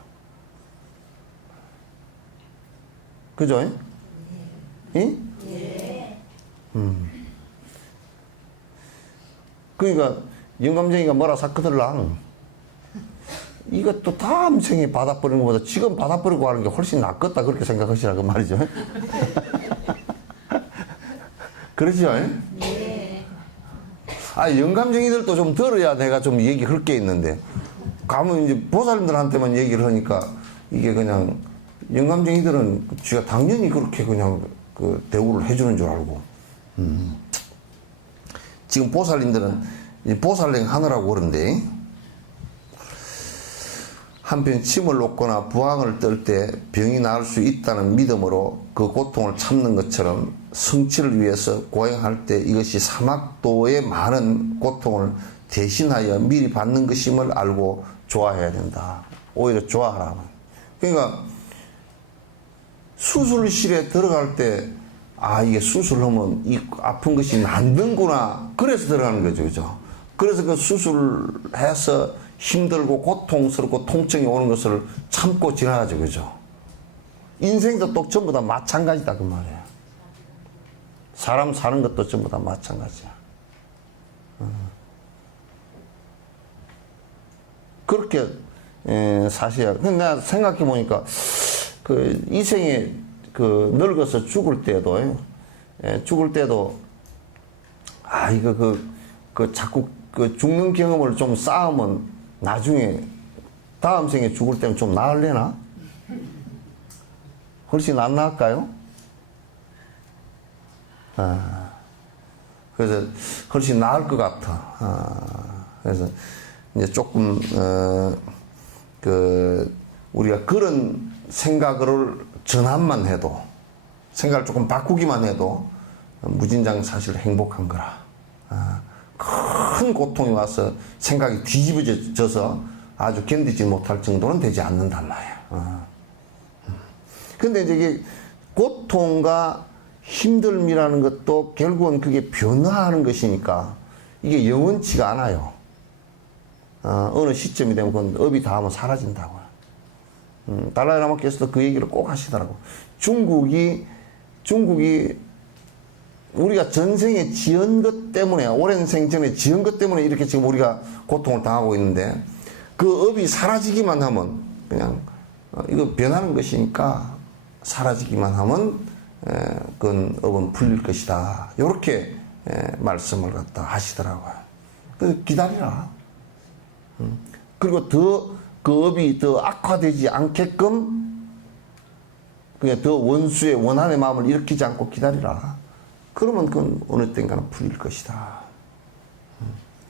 그죠? 응? 네. 그러니까 영감쟁이가 뭐라 샀거들랑 이것도 다음 생에 받아버리는 것보다 지금 받아버리고 하는 게 훨씬 낫겠다 그렇게 생각하시라 그 말이죠. 그러죠? 네. 아 영감쟁이들도 좀 들어야 내가 좀 얘기할 게 있는데 가면 이제 보살님들한테만 얘기를 하니까 이게 그냥 영감쟁이들은 쥐가 당연히 그렇게 그냥 그 대우를 해주는 줄 알고 지금 보살님들은 보살행 하느라고 그런데 한편 침을 놓거나 부항을 떨 때 병이 나을 수 있다는 믿음으로 그 고통을 참는 것처럼 성취를 위해서 고행할 때 이것이 사막도의 많은 고통을 대신하여 미리 받는 것임을 알고 좋아해야 된다. 오히려 좋아하라. 그러니까 수술실에 들어갈 때 아 이게 수술하면 이 아픈 것이 낫는구나 그래서 들어가는 거죠, 그죠? 그래서 그 수술해서 힘들고 고통스럽고 통증이 오는 것을 참고 지나가죠, 그죠? 인생도 또 전부 다 마찬가지다 그 말이에요. 사람 사는 것도 전부 다 마찬가지야. 그렇게 사셔야. 근데 내가 생각해 보니까 그 이 생에 그 늙어서 죽을 때도 아 이거 그 자꾸 그 죽는 경험을 좀 쌓으면 나중에 다음 생에 죽을 때는 좀 나을래나? 훨씬 안 나을까요? 그래서 훨씬 나을 것 같아. 그래서 이제 조금 그 우리가 그런 생각을 전환만 해도 생각을 조금 바꾸기만 해도 무진장 사실 행복한 거라. 큰 고통이 와서 생각이 뒤집어져서 아주 견디지 못할 정도는 되지 않는단 말이야. 근데 이제 이게 고통과 힘듦이라는 것도 결국은 그게 변화하는 것이니까 이게 영원치가 않아요. 어느 시점이 되면 그건 업이 닿으면 사라진다고요. 달라이라마께서도 그 얘기를 꼭 하시더라고. 중국이 우리가 전생에 지은 것 때문에, 오랜 생전에 지은 것 때문에 이렇게 지금 우리가 고통을 당하고 있는데, 그 업이 사라지기만 하면, 그냥, 이거 변하는 것이니까, 사라지기만 하면, 그건 업은 풀릴 것이다. 요렇게, 말씀을 갖다 하시더라고요. 그래서 기다리라. 그리고 그 업이 더 악화되지 않게끔, 그냥 더 원수의 원한의 마음을 일으키지 않고 기다리라. 그러면 그건 어느 땐가는 풀릴 것이다.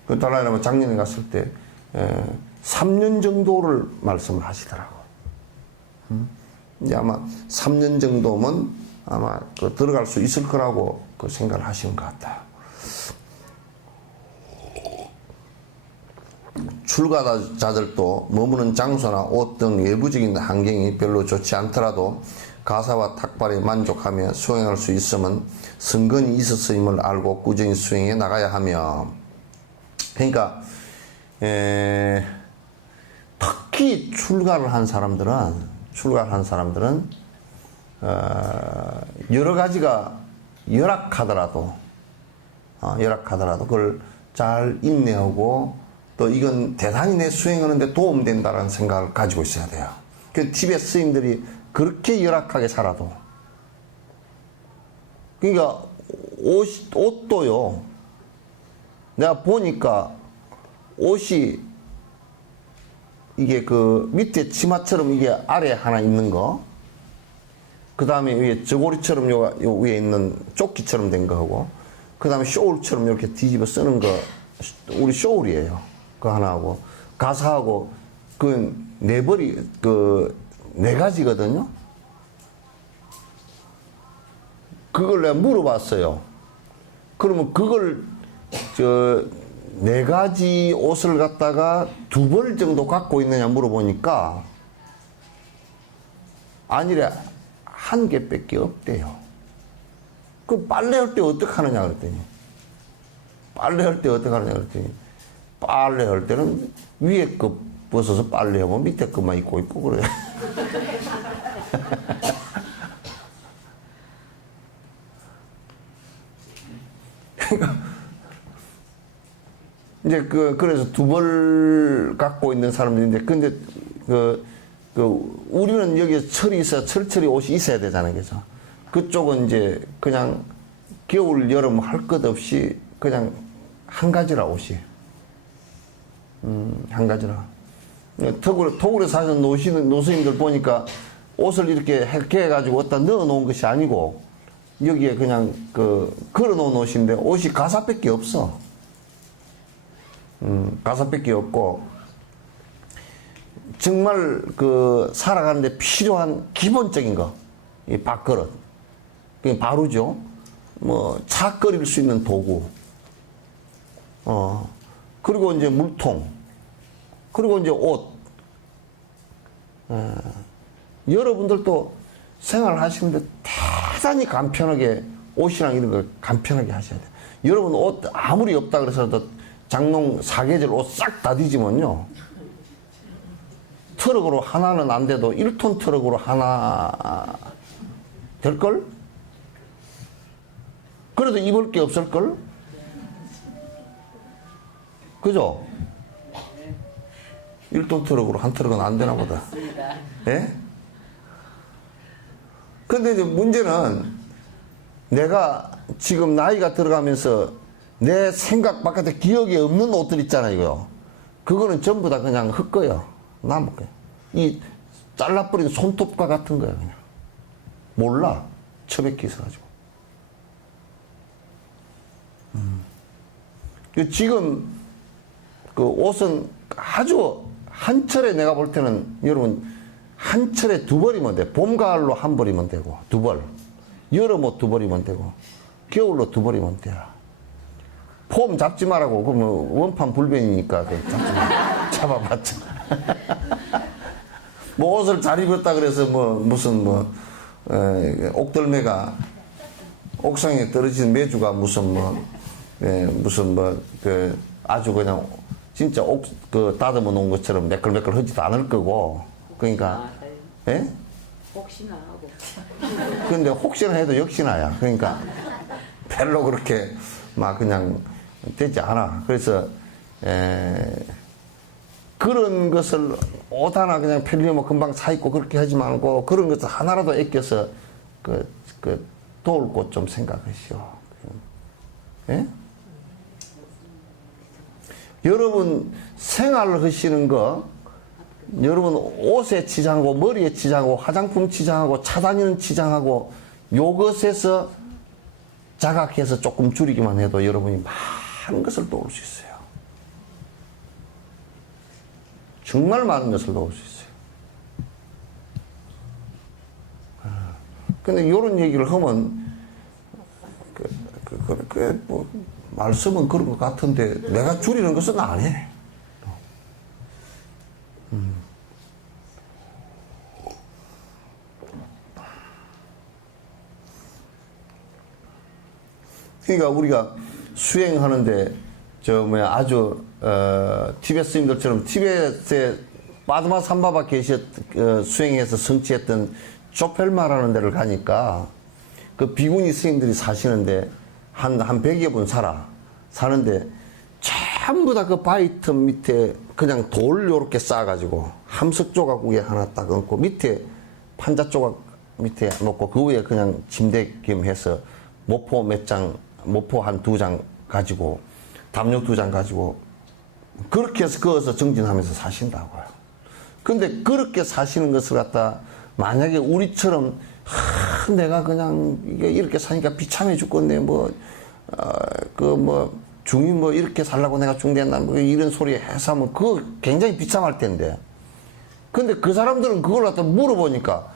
그 달라이라마 작년에 갔을 때 3년 정도를 말씀을 하시더라고. 이제 아마 3년 정도면 아마 그 들어갈 수 있을 거라고 그 생각을 하시는 것 같다. 출가자들도 머무는 장소나 옷 등 외부적인 환경이 별로 좋지 않더라도 가사와 탁발에 만족하며 수행할 수 있으면 성건이 있었음을 알고 꾸준히 수행해 나가야 하며, 그러니까 특히 출가를 한 사람들은 여러 가지가 열악하더라도 그걸 잘 인내하고 또 이건 대단히 내 수행하는데 도움된다는 생각을 가지고 있어야 돼요. 그 티베트 스님들이 그렇게 열악하게 살아도, 그러니까 옷도요, 내가 보니까 옷이 이게 그 밑에 치마처럼 이게 아래 하나 있는 거, 그 다음에 위에 저고리처럼 요 위에 있는 조끼처럼 된 거하고, 그 다음에 쇼울처럼 이렇게 뒤집어 쓰는 거, 우리 쇼울이에요. 그거 하나하고, 가사하고, 그 네 가지거든요. 그걸 내가 물어봤어요. 그러면 그걸 네 가지 옷을 갖다가 2벌 정도 갖고 있느냐 물어보니까 아니래, 1개밖에 없대요. 그 빨래할 때 어떻게 하느냐 그랬더니, 빨래할 때는 위에 거 벗어서 빨래하고 밑에 것만 입고 있고 그래. 이제 그래서 2벌 갖고 있는 사람들인데, 근데 우리는 여기에 철이 있어야 철철이 옷이 있어야 되잖아요. 그죠? 그쪽은 이제 그냥 겨울, 여름 할 것 없이 그냥 한 가지라 옷이. 한 가지라. 토굴에 사시는 노스님들 보니까 옷을 이렇게 해가지고 어디다 넣어 놓은 것이 아니고 여기에 그냥 걸어 놓은 옷인데 옷이 가사밖에 없어. 가사밖에 없고, 정말 살아가는데 필요한 기본적인 거, 이 밥그릇, 그게 바로죠. 차 끓일 수 있는 도구, 그리고 이제 물통, 그리고 이제 옷. 여러분들도 생활하시는데 대단히 간편하게 옷이랑 이런 걸 간편하게 하셔야 돼요. 여러분 옷 아무리 없다 그래서도 장롱 4계절 옷 싹 다 뒤지면요, 트럭으로 하나는 안 돼도 1톤 트럭으로 하나 될걸? 그래도 입을 게 없을걸? 그죠? 1톤 트럭으로 한 트럭은 안 되나 보다. 예? 근데 이제 문제는 내가 지금 나이가 들어가면서 내 생각 바깥에 기억이 없는 옷들 있잖아요, 이거. 그거는 전부 다 그냥 흙거예요. 남은 거예요. 이 잘라버린 손톱과 같은 거예요, 그냥. 몰라. 처박혀 있어가지고. 지금 그 옷은 아주 한철에 내가 볼 때는 여러분 한 철에 2벌이면 돼. 봄, 가을로 1벌이면 되고 2벌. 여름 옷 2벌이면 되고 겨울로 2벌이면 돼. 폼 잡지 말라고. 그러면 원판 불변이니까 잡지 마. 잡아봤자. 뭐 옷을 잘 입었다 그래서 무슨 옥돌매가 옥상에 떨어진 메주가 무슨 아주 그냥 진짜 그 다듬어 놓은 것처럼 매끌매끌 하지도 않을 거고. 그러니까, 예? 혹시나 하고. 근데 혹시나 해도 역시나야. 그러니까 별로 그렇게 막 그냥 되지 않아. 그래서, 그런 것을 오다나 그냥 편리하면 금방 사 입고 그렇게 하지 말고 그런 것을 하나라도 아껴서 도울 곳 좀 생각하시오. 예? 여러분 생활을 하시는 거, 여러분 옷에 치장하고 머리에 치장하고 화장품 치장하고 차 다니는 치장하고 요것에서 자각해서 조금 줄이기만 해도 여러분이 많은 것을 도울 수 있어요. 정말 많은 것을 도울 수 있어요. 근데 이런 얘기를 하면 뭐 말씀은 그런 것 같은데 내가 줄이는 것은 안 해. 그러니까 우리가 수행하는데 아주 티베트 스님들처럼 티베트에 마드마 삼바바 수행해서 성취했던 조펠마라는 데를 가니까 그 비구니 스님들이 사시는데 한 100여 분 사는데 전부 다 그 바위 틈 밑에 그냥 돌 요렇게 쌓아가지고 함석 조각 위에 하나 딱 얹고 밑에 판자 조각 밑에 놓고 그 위에 그냥 침대 겸 해서 모포 한 2장 가지고 담요 2장 가지고 그렇게 해서 그어서 정진하면서 사신다고요. 근데 그렇게 사시는 것을 갖다 만약에 우리처럼 내가 그냥 이렇게 사니까 비참해 죽겠네 중이 이렇게 살라고 내가 중대했나 이런 소리 해서 하면 그거 굉장히 비참할 텐데. 근데 그 사람들은 그걸 갖다 물어보니까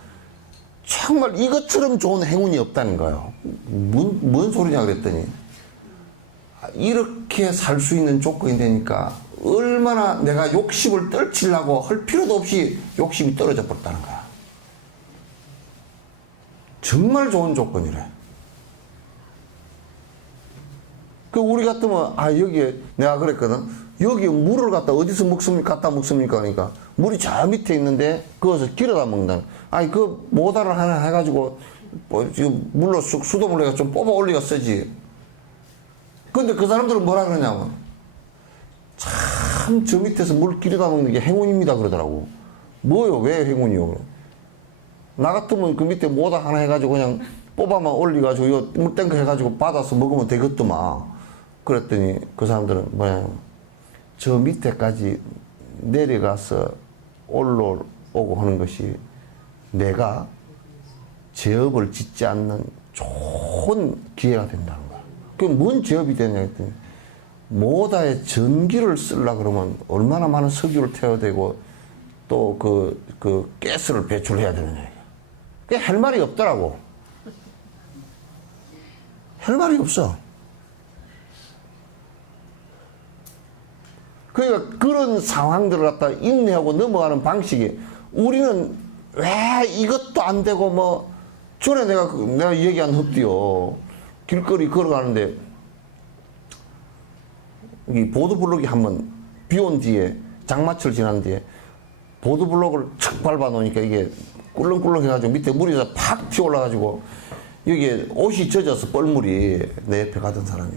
정말 이것처럼 좋은 행운이 없다는 거예요. 뭔 소리냐 그랬더니 이렇게 살 수 있는 조건이 되니까 얼마나 내가 욕심을 떨치려고 할 필요도 없이 욕심이 떨어져 버렸다는 거야. 정말 좋은 조건이래. 그 우리 같으면 여기에 내가 그랬거든. 여기 물을 갖다 어디서 갖다 먹습니까? 그러니까 물이 저 밑에 있는데 그것을 길어다 먹는다. 그 모다를 하나 해가지고 지금 물로 수돗물 내가 좀 뽑아 올리가 쓰지. 근데 그 사람들은 뭐라 그러냐면 참 저 밑에서 물 길어다 먹는 게 행운입니다 그러더라고. 뭐요? 왜 행운이요? 나 같으면 그 밑에 모다 하나 해가지고 그냥 뽑아만 올리가지고 요 물탱크 해가지고 받아서 먹으면 되겠더만. 그랬더니 그 사람들은 저 밑에까지 내려가서 올라오고 하는 것이 내가 제업을 짓지 않는 좋은 기회가 된다는 거야. 그게 뭔 제업이 되냐 했더니 모다에 전기를 쓰려고 그러면 얼마나 많은 석유를 태워야 되고 또 그 가스를 배출해야 되느냐. 그게 할 말이 없더라고. 할 말이 없어. 그러니까 그런 상황들을 갖다 인내하고 넘어가는 방식이 우리는 왜 이것도 안 되고 전에 내가 얘기한 흡디요. 길거리 걸어가는데 이 보드블록이 한번 비 온 뒤에 장마철 지난 뒤에 보드블록을 착 밟아 놓으니까 이게 꿀렁꿀렁 해가지고 밑에 물이 팍 튀어올라가지고 여기에 옷이 젖어서 뻘물이 내 옆에 가던 사람이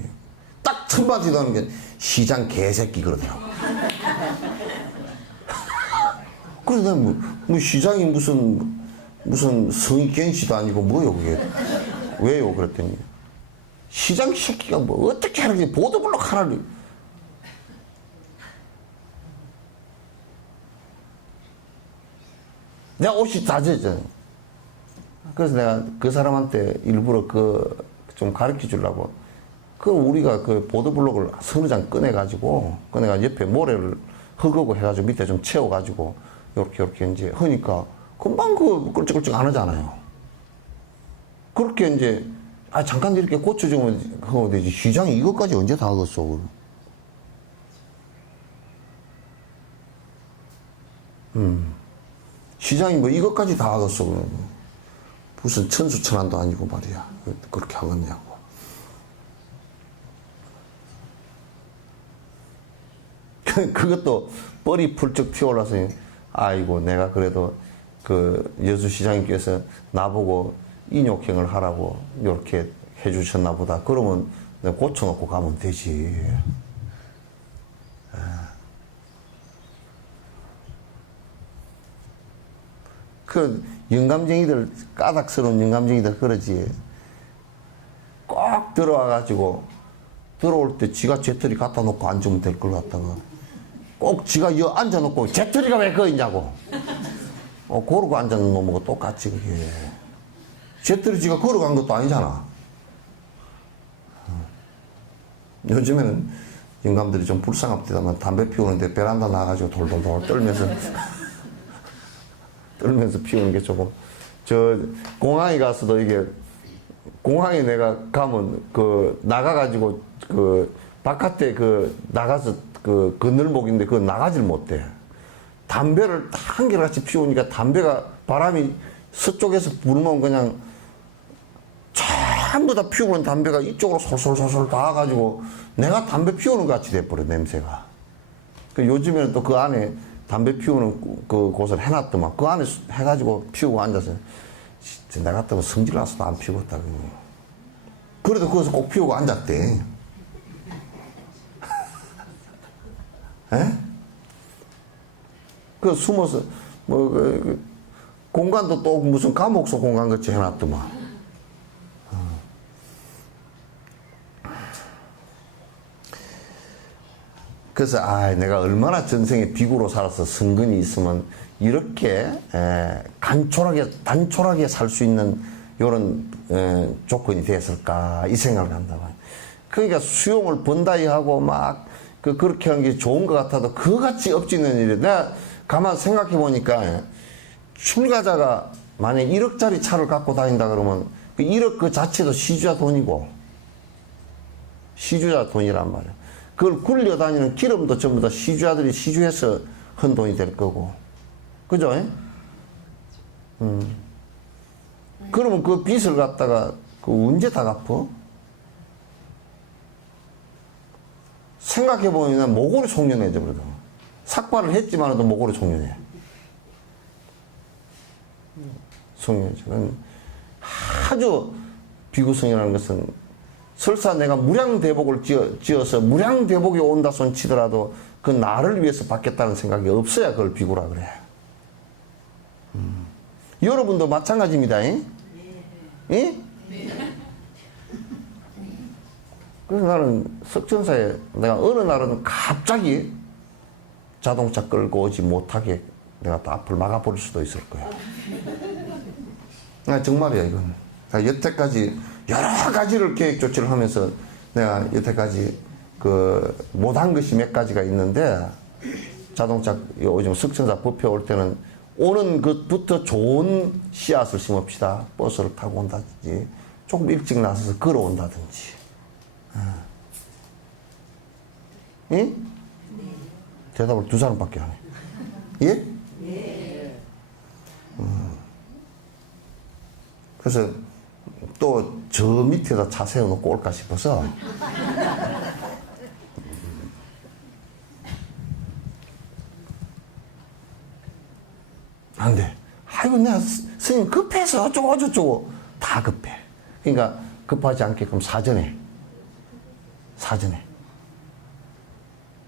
딱 첫마디도 하는 게 시장 개새끼 그러더라고. 그래서 내가 시장이 무슨 성익견시도 아니고 뭐요 그게 왜요 그랬더니 시장 새끼가 어떻게 하는지 보드블록 하나를 내가 옷이 다 젖었잖아요. 그래서 내가 그 사람한테 일부러 좀 가르쳐 주려고 우리가 보드블록을 서너 장 꺼내가지고 옆에 모래를 흙하고 해가지고 밑에 좀 채워가지고 요렇게 이제 하니까 금방 꿀쩍꿀쩍 안 하잖아요. 그렇게 이제 잠깐 이렇게 고쳐주면 하면 되지. 시장이 이것까지 언제 다 하겠어. 시장이 이것까지 다 하겠어. 무슨 천수천안도 아니고 말이야. 그렇게 하겠냐고. 그것도 뻘이 풀쩍 튀어올라서 아이고 내가 그래도 그 여수시장님께서 나보고 인욕행을 하라고 이렇게 해주셨나 보다. 그러면 내가 고쳐놓고 가면 되지. 그 영감쟁이들, 까닥스러운 영감쟁이들 그러지. 꼭 들어와가지고 들어올 때 지가 재떨이 갖다 놓고 앉으면 될 걸 갖다가 꼭 지가 여 앉아놓고 재떨이가 왜 그거 있냐고. 고르고 앉아놓은 놈하고 똑같지 그게. 재떨이 지가 걸어간 것도 아니잖아. 요즘에는 영감들이 좀 불쌍합니다만 담배 피우는데 베란다 나가지고 돌돌돌 떨면서 피우는 게 조금. 저 공항에 가서도 이게 공항에 내가 가면 그 나가가지고 그 바깥에 그 나가서 그 그늘목인데 그거 나가질 못해. 담배를 한결같이 피우니까 담배가 바람이 서쪽에서 불면 그냥 전부 다 피우는 담배가 이쪽으로 솔솔솔솔 닿아가지고 내가 담배 피우는 것 같이 돼버려 냄새가. 그 요즘에는 또 그 안에 담배 피우는 그 곳을 해놨더만 그 안에 해가지고 피우고 앉아서 진짜 나 같으면 성질 나서도 안 피우겠다. 그래도 거기서 꼭 피우고 앉았대. 에? 그 숨어서 공간도 또 무슨 감옥소 공간 같이 해놨더만. 그래서 내가 얼마나 전생에 비구로 살아서 성근이 있으면 이렇게 단촐하게 살 수 있는 이런 조건이 됐을까 이 생각을 한다. 그러니까 수용을 번다이 하고 막 그렇게 하는 게 좋은 것 같아도 그같이 엎지는 일이. 내가 가만 생각해 보니까 출가자가 만약 1억짜리 차를 갖고 다닌다 그러면 그 1억 그 자체도 시주자 돈이고 시주자 돈이란 말이야. 그걸 굴려다니는 기름도 전부 다 시주자들이 시주해서 한 돈이 될 거고. 그죠? 그러면 그 빚을 갖다가 그 언제 다 갚어? 생각해보면 모골이 송년회죠, 그래도. 삭발을 했지만도 모골이 송년회. 송년회죠. 아주 비구성이라는 것은 설사 내가 무량대복을 지어서 무량대복이 온다 손 치더라도 그 나를 위해서 받겠다는 생각이 없어야 그걸 비구라 그래. 여러분도 마찬가지입니다. 예? 예? 그래서 나는 석천사에 내가 어느 날은 갑자기 자동차 끌고 오지 못하게 내가 또 앞을 막아버릴 수도 있을 거야. 정말이야 이건. 여태까지 여러 가지를 계획 조치를 하면서 내가 여태까지 그 못한 것이 몇 가지가 있는데 자동차 요즘 석천사 법회 올 때는 오는 것부터 좋은 씨앗을 심읍시다. 버스를 타고 온다든지 조금 일찍 나서서 걸어온다든지. 예? 네. 대답을 두 사람밖에 안 해. 예? 네. 그래서 또 저 밑에다 차 세워놓고 올까 싶어서 안 돼. 아이고 내가 스님 급해서 어쩌고 저쩌고 다 급해. 그러니까 급하지 않게끔 사전에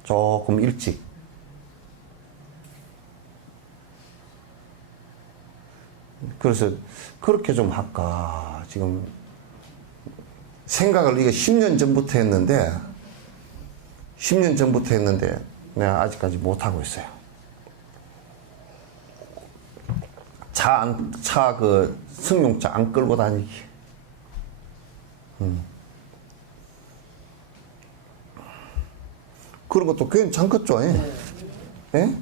조금 일찍 그래서 그렇게 좀 할까 지금 생각을 이게 10년 전부터 했는데 내가 아직까지 못하고 있어요. 차 그 승용차 안 끌고 다니기. 그런 것도 괜찮겠죠. 예?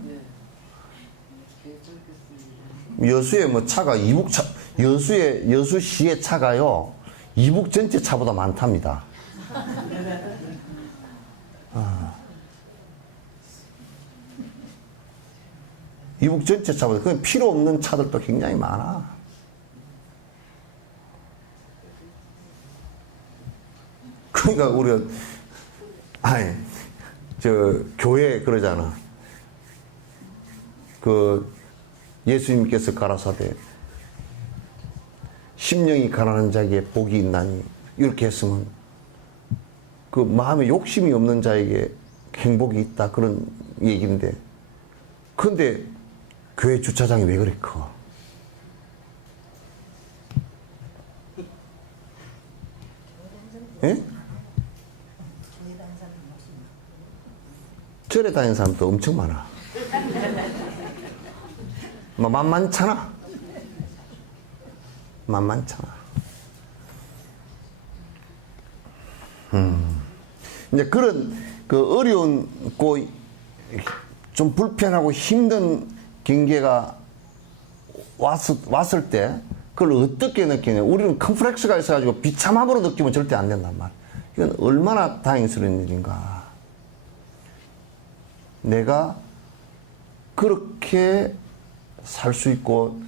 여수에 뭐 차가 이북차, 여수시의 차가요, 이북 전체 차보다 많답니다. 이북 전체 차보다, 그냥 필요 없는 차들도 굉장히 많아. 그러니까 우리가, 교회 그러잖아. 예수님께서 가라사대 심령이 가난한 자에게 복이 있나니 이렇게 했으면 마음에 욕심이 없는 자에게 행복이 있다 그런 얘기인데, 근데 교회 주차장이 왜 그리 커? 예? 절에 다니는 사람도 엄청 많아. 만만찮아. 만만찮아. 이제 그런 어려운 좀 불편하고 힘든 경계가 왔을 때 그걸 어떻게 느끼냐. 우리는 컴플렉스가 있어가지고 비참함으로 느끼면 절대 안 된단 말이야. 이건 얼마나 다행스러운 일인가. 내가 그렇게 살 수 있고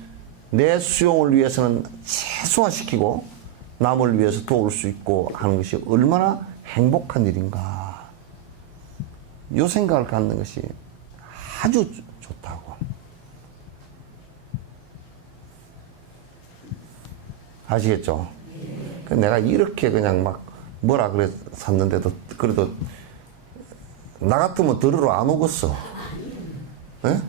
내 수용을 위해서는 최소화시키고 남을 위해서 도울 수 있고 하는 것이 얼마나 행복한 일인가. 이 생각을 갖는 것이 아주 좋다고. 아시겠죠? 내가 이렇게 그냥 막 뭐라 그래 샀는데도 그래도 나 같으면 들으러 안 오겠어. 예?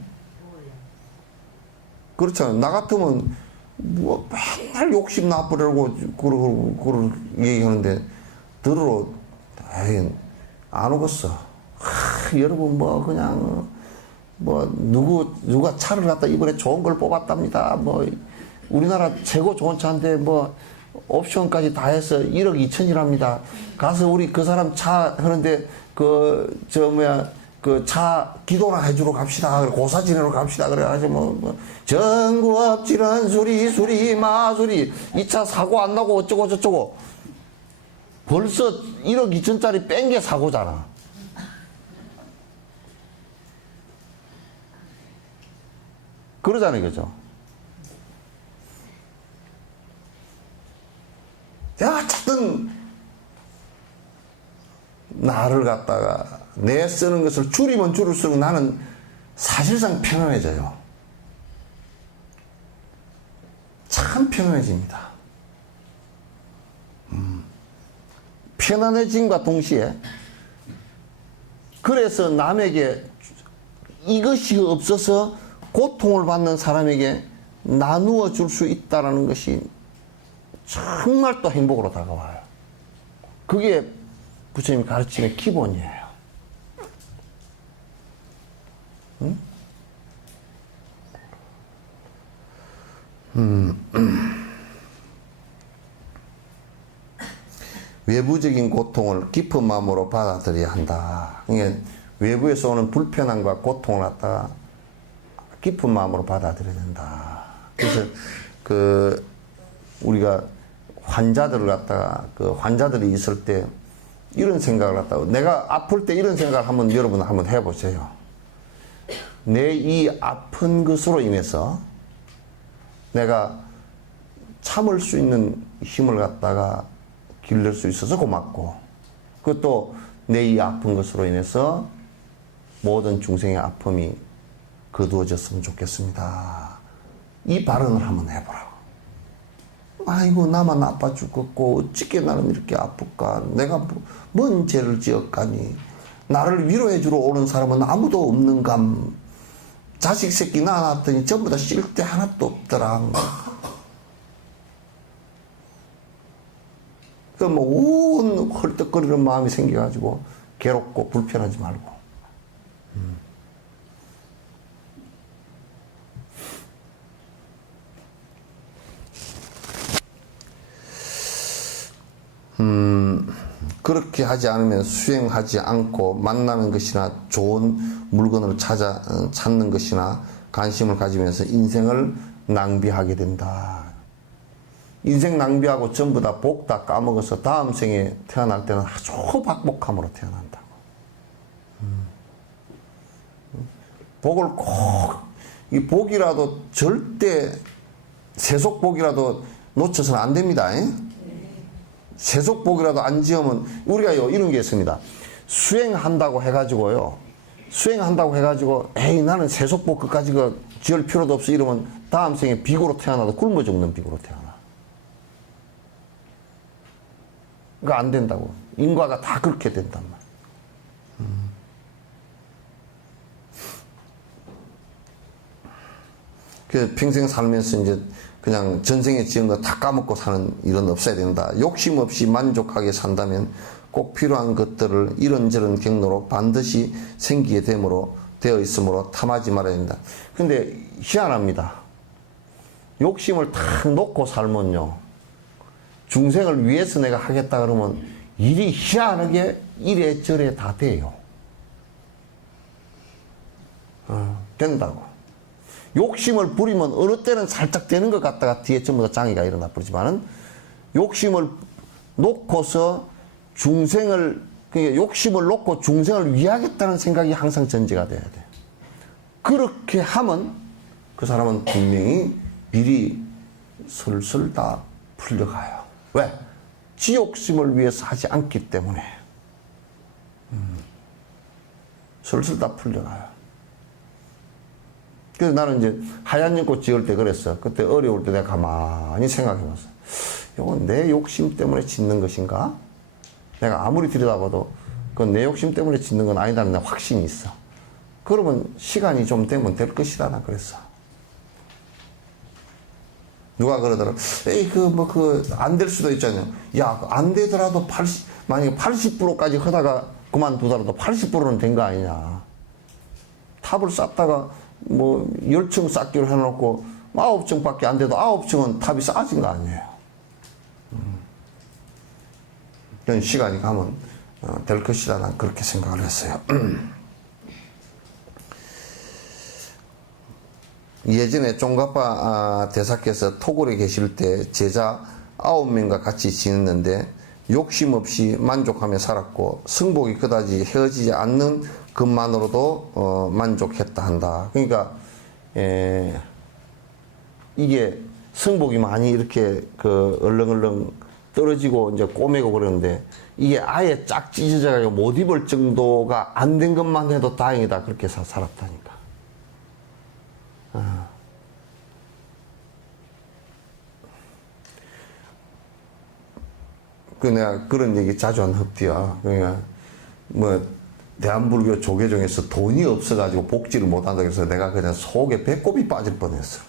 그렇잖아. 나 같으면 뭐 맨날 욕심 나쁘려고 그러고 얘기하는데 들으러 안 오겠어. 여러분 그냥 누가 차를 갖다 이번에 좋은 걸 뽑았답니다. 우리나라 최고 좋은 차인데 옵션까지 다 해서 1억 2천이랍니다. 가서 우리 그 사람 차 하는데 차 기도나 해주러 갑시다. 고사 지내러 갑시다. 그래가지고 전구업질은 수리 마수리 이 차 사고 안 나고 어쩌고 저쩌고. 벌써 1억 2천짜리 뺀 게 사고잖아. 그러잖아요, 그죠? 내가 어쨌든 나를 갖다가 내 쓰는 것을 줄이면 줄일수록 나는 사실상 편안해져요. 참 편안해집니다. 편안해짐과 동시에 그래서 남에게 이것이 없어서 고통을 받는 사람에게 나누어 줄 수 있다는 것이 정말 또 행복으로 다가와요. 그게 부처님이 가르치는 기본이에요. 외부적인 고통을 깊은 마음으로 받아들여야 한다. 그러니까 외부에서 오는 불편함과 고통을 갖다가 깊은 마음으로 받아들여야 된다. 그래서 우리가 환자들을 갖다가 환자들이 있을 때 이런 생각을 갖다가 내가 아플 때 이런 생각을 여러분 한번 해보세요. 내 이 아픈 것으로 인해서 내가 참을 수 있는 힘을 갖다가 길러줄 수 있어서 고맙고, 그것도 내 이 아픈 것으로 인해서 모든 중생의 아픔이 거두어졌으면 좋겠습니다. 이 발언을 한번 해보라고. 아이고 나만 아파 죽겠고 어찌게 나는 이렇게 아플까. 내가 뭔 죄를 지었까니. 나를 위로해 주러 오는 사람은 아무도 없는감. 자식 새끼 낳았더니 전부 다 쉴 데 하나도 없더라. 온 헐떡거리는 마음이 생겨가지고 괴롭고 불편하지 말고. 그렇게 하지 않으면 수행하지 않고 만나는 것이나 좋은 물건을 찾는 것이나 관심을 가지면서 인생을 낭비하게 된다. 인생 낭비하고 전부 다 복 다 까먹어서 다음 생에 태어날 때는 아주 박복함으로 태어난다고. 복을 꼭, 이 복이라도 절대 세속복이라도 놓쳐서는 안 됩니다. 세속복이라도 안 지으면, 우리가 이런 게 있습니다. 수행한다고 해가지고요. 수행한다고 해가지고 에이 나는 세속보 끝까지 지을 필요도 없어 이러면 다음 생에 비고로 태어나도 굶어 죽는 비고로 태어나. 그거 안 된다고. 인과가 다 그렇게 된단 말이야. 그 평생 살면서 이제 그냥 전생에 지은 거 다 까먹고 사는 일은 없어야 된다. 욕심 없이 만족하게 산다면 꼭 필요한 것들을 이런저런 경로로 반드시 생기게 되어 있으므로 탐하지 말아야 된다. 근데 희한합니다. 욕심을 탁 놓고 살면요. 중생을 위해서 내가 하겠다 그러면 일이 희한하게 이래저래 다 돼요. 된다고. 욕심을 부리면 어느 때는 살짝 되는 것 같다가 뒤에 전부 다 장애가 일어나 버리지만은 욕심을 놓고서 중생을, 그러니까 욕심을 놓고 중생을 위하겠다는 생각이 항상 전제가 돼야 돼. 그렇게 하면 그 사람은 분명히 일이 슬슬 다 풀려가요. 왜? 지 욕심을 위해서 하지 않기 때문에. 슬슬 다 풀려가요. 그래서 나는 이제 하얀 연꽃 지을 때 그랬어. 그때 어려울 때 내가 가만히 생각해봤어. 이건 내 욕심 때문에 짓는 것인가? 내가 아무리 들여다봐도 그건 내 욕심 때문에 짓는 건 아니다는 확신이 있어. 그러면 시간이 좀 되면 될 것이다. 나 그랬어. 누가 그러더라. 에이, 안 될 수도 있잖아요. 야, 안 되더라도 만약에 80%까지 하다가 그만두더라도 80%는 된 거 아니냐. 탑을 쌓다가 10층 쌓기로 해놓고 9층밖에 안 돼도 9층은 탑이 쌓아진 거 아니에요. 그런 시간이 가면 될 것이다. 난 그렇게 생각을 했어요. 예전에 종가빠 대사께서 토굴에 계실 때 제자 9명과 같이 지냈는데 욕심 없이 만족하며 살았고 성복이 그다지 헤어지지 않는 것만으로도 만족했다 한다. 그러니까 이게 성복이 많이 이렇게 얼렁얼렁 떨어지고 이제 꼬매고 그러는데 이게 아예 쫙 찢어져가지고 못 입을 정도가 안 된 것만 해도 다행이다. 그렇게 살았다니까. 내가 그런 얘기 자주 한 흡디야. 그러니까 대한불교 조계 중에서 돈이 없어가지고 복지를 못한다고 해서 내가 그냥 속에 배꼽이 빠질 뻔했어.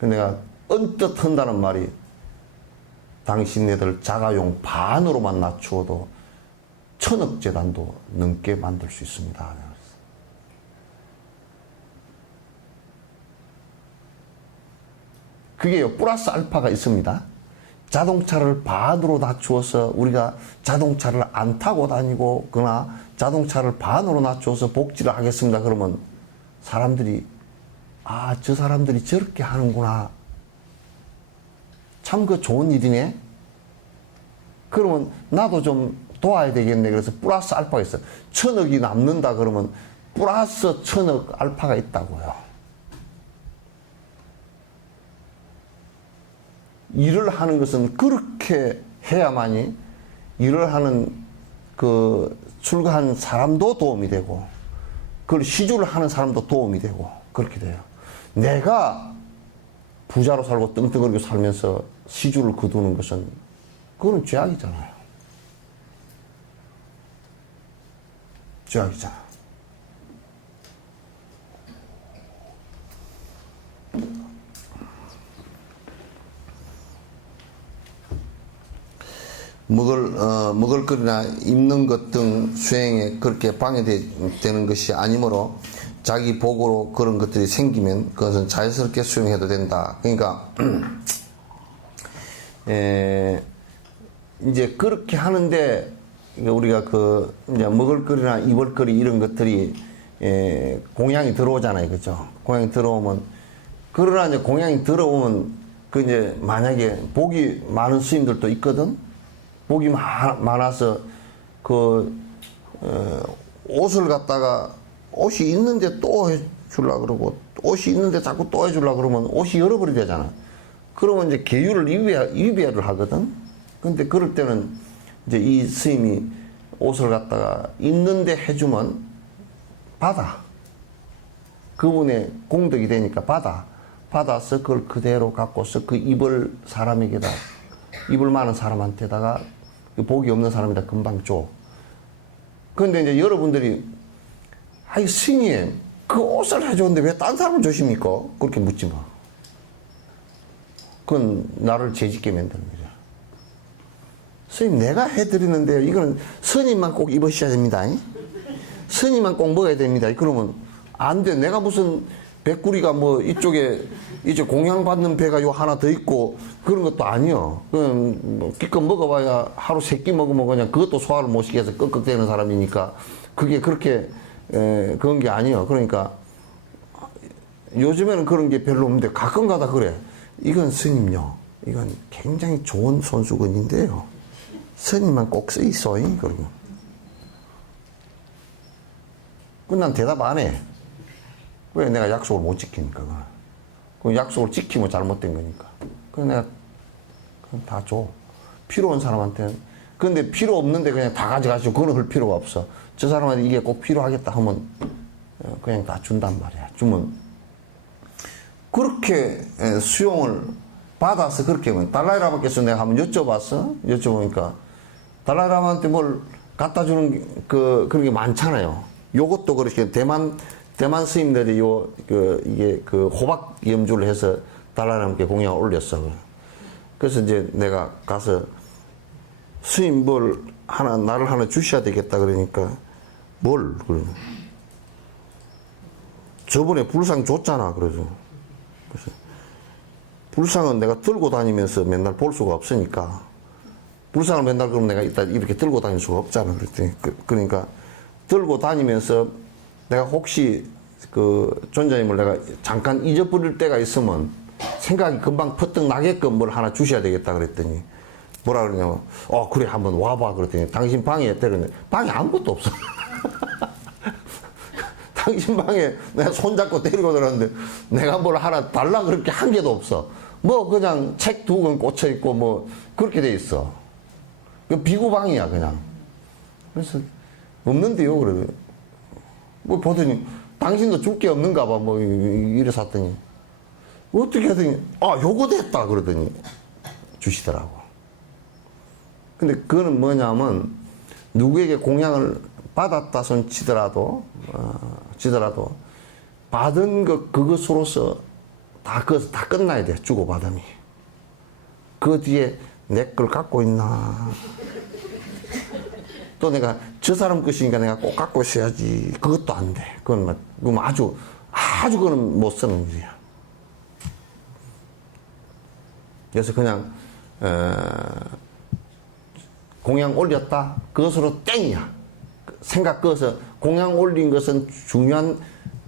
내가 언뜻 한다는 말이 당신네들 자가용 반으로만 낮추어도 1000억 재단도 넘게 만들 수 있습니다. 그게요, 플러스 알파가 있습니다. 자동차를 반으로 낮추어서 우리가 자동차를 안 타고 다니고 그러나 자동차를 반으로 낮추어서 복지를 하겠습니다. 그러면 사람들이 저 사람들이 저렇게 하는구나. 참 좋은 일이네. 그러면 나도 좀 도와야 되겠네. 그래서 플러스 알파가 있어요. 1000억이 남는다 그러면 플러스 1000억 알파가 있다고요. 일을 하는 것은 그렇게 해야만이 일을 하는 출가한 사람도 도움이 되고 그걸 시주를 하는 사람도 도움이 되고 그렇게 돼요. 내가 부자로 살고 떵떵거리고 살면서 시주를 거두는 것은 그건 죄악이잖아요. 죄악이잖아. 먹을거리나 입는 것 등 수행에 그렇게 방해되는 것이 아니므로 자기 복으로 그런 것들이 생기면 그것은 자연스럽게 수행해도 된다. 그러니까 이제 그렇게 하는데 우리가 이제 먹을거리나 입을거리 이런 것들이 공양이 들어오잖아요, 그죠? 공양이 들어오면 그러나 이제 공양이 들어오면 이제 만약에 복이 많은 스님들도 있거든. 복이 많아서 옷을 갖다가 옷이 있는데 또 해주려고 그러고 옷이 있는데 자꾸 또 해주려고 그러면 옷이 여러 벌이 되잖아. 그러면 이제 계율을 위배를 하거든. 근데 그럴 때는 이제 이 스님이 옷을 갖다가 입는데 해주면 받아. 그분의 공덕이 되니까 받아서 그걸 그대로 갖고서 그 입을 사람에게다, 입을 많은 사람한테다가 복이 없는 사람에다 금방 줘. 그런데 이제 여러분들이, 아이, 스님, 그 옷을 해줬는데 왜 딴 사람을 주십니까? 그렇게 묻지 마. 그건 나를 죄짓게 만드는 거죠. 스님, 내가 해드리는데요. 이거는 스님만 꼭 입으셔야 됩니다. 스님만 꼭 먹어야 됩니다. 그러면 안 돼. 내가 무슨 백구리가 뭐 이쪽에 이제 공양받는 배가 요 하나 더 있고 그런 것도 아니요. 그럼 뭐 기껏 먹어봐야 하루 3끼 먹으면 그냥 그것도 소화를 못 시켜서 꺽꺽대는 사람이니까 그게 그렇게 그런 게 아니요. 그러니까 요즘에는 그런 게 별로 없는데 가끔가다 그래. 이건 스님요. 이건 굉장히 좋은 손수건인데요. 스님만 꼭 쓰이소이. 그러고. 난 대답 안 해. 왜? 내가 약속을 못 지키니까. 그 약속을 지키면 잘못된 거니까. 그래서 내가 그냥 다 줘. 필요 없는 사람한테는. 근데 필요 없는데 그냥 다 가져가시고 그거는 할 필요가 없어. 저 사람한테 이게 꼭 필요하겠다 하면 그냥 다 준단 말이야. 주면. 그렇게 수용을 받아서 그렇게 하면 달라이라마께서 내가 한번 여쭤보니까 달라이라마한테 뭘 갖다 주는 그런 게 많잖아요. 요것도 그렇게 대만 스님들이 이게 호박 염주를 해서 달라이라마께 공양을 올렸어. 그래서 이제 내가 가서 스님 나를 하나 주셔야 되겠다 그러니까 그러냐. 저번에 불상 줬잖아. 그래서 불상은 내가 들고 다니면서 맨날 볼 수가 없으니까 불상을 맨날 그럼 내가 일단 이렇게 들고 다닐 수가 없잖아. 그랬더니 그러니까 들고 다니면서 내가 혹시 그 존자님을 내가 잠깐 잊어버릴 때가 있으면 생각이 금방 퍼뜩 나게끔 뭘 하나 주셔야 되겠다 그랬더니 뭐라 그러냐면 그래 한번 와봐 그랬더니 당신 방에 때렸는데 방에 아무것도 없어. 당신 방에 내가 손잡고 데리고 들었는데 내가 뭘 하나 달라 그렇게 한 개도 없어. 뭐 그냥 책 2권 꽂혀 있고 뭐 그렇게 돼 있어. 그 비구방이야 그냥. 그래서 없는데요 그래. 뭐 보더니 당신도 줄 게 없는가 봐 뭐 이래 샀더니 어떻게 하더니 요거 됐다 그러더니 주시더라고. 근데 그거는 뭐냐면 누구에게 공양을 받았다 손 치더라도 받은 그것으로서 다 끝나야 돼. 주고받음이. 그 뒤에 내 걸 갖고 있나. 또 내가 저 사람 것이니까 내가 꼭 갖고 있어야지. 그것도 안 돼. 그건 아주 그건 못 쓰는 일이야. 그래서 그냥 공양 올렸다. 그것으로 땡이야. 생각 꺼서 공양 올린 것은 중요한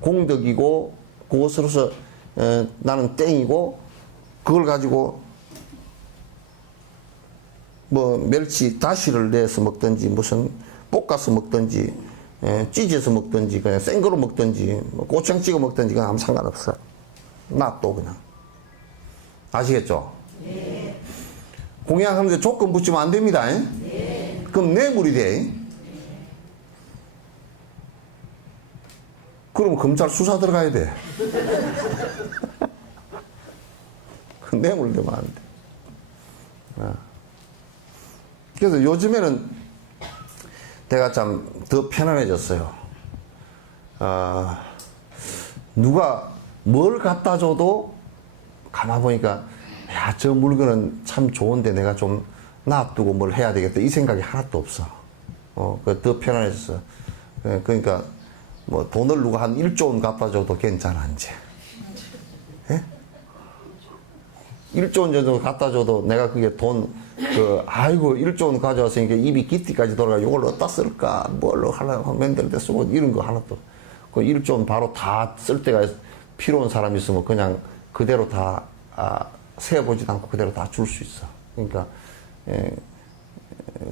공덕이고 그것으로서 나는 땡이고 그걸 가지고 뭐 멸치 다시를 내서 먹든지 무슨 볶아서 먹든지 찢어서 먹든지 그냥 생거로 먹든지 뭐 고추장 찍어 먹든지 그냥 아무 상관없어. 놔둬 그냥. 아시겠죠? 네. 공양하는데 조건 붙이면 안 됩니다. 네. 그럼 뇌물이 돼. 그럼 검찰 수사 들어가야 돼. 그 뇌물 되면 안 돼. 그래서 요즘에는 내가 참 더 편안해졌어요. 누가 뭘 갖다 줘도 가만 보니까 야, 저 물건은 참 좋은데 내가 좀 놔두고 뭘 해야 되겠다 이 생각이 하나도 없어. 더 편안해졌어. 그러니까 뭐 돈을 누가 한 1조 원 갖다 줘도 괜찮아 이제. 예? 1조 원 정도 갖다 줘도 내가 그게 아이고 1조 원 가져왔으니까 입이 기띠까지 돌아가 이걸 어디다 쓸까 뭘로 하려고 맨들대 쓰고 이런 거 하나도. 그 1조 원 바로 다 쓸 때가 필요한 사람이 있으면 그냥 그대로 다 세어보지도 않고 그대로 다 줄 수 있어. 그러니까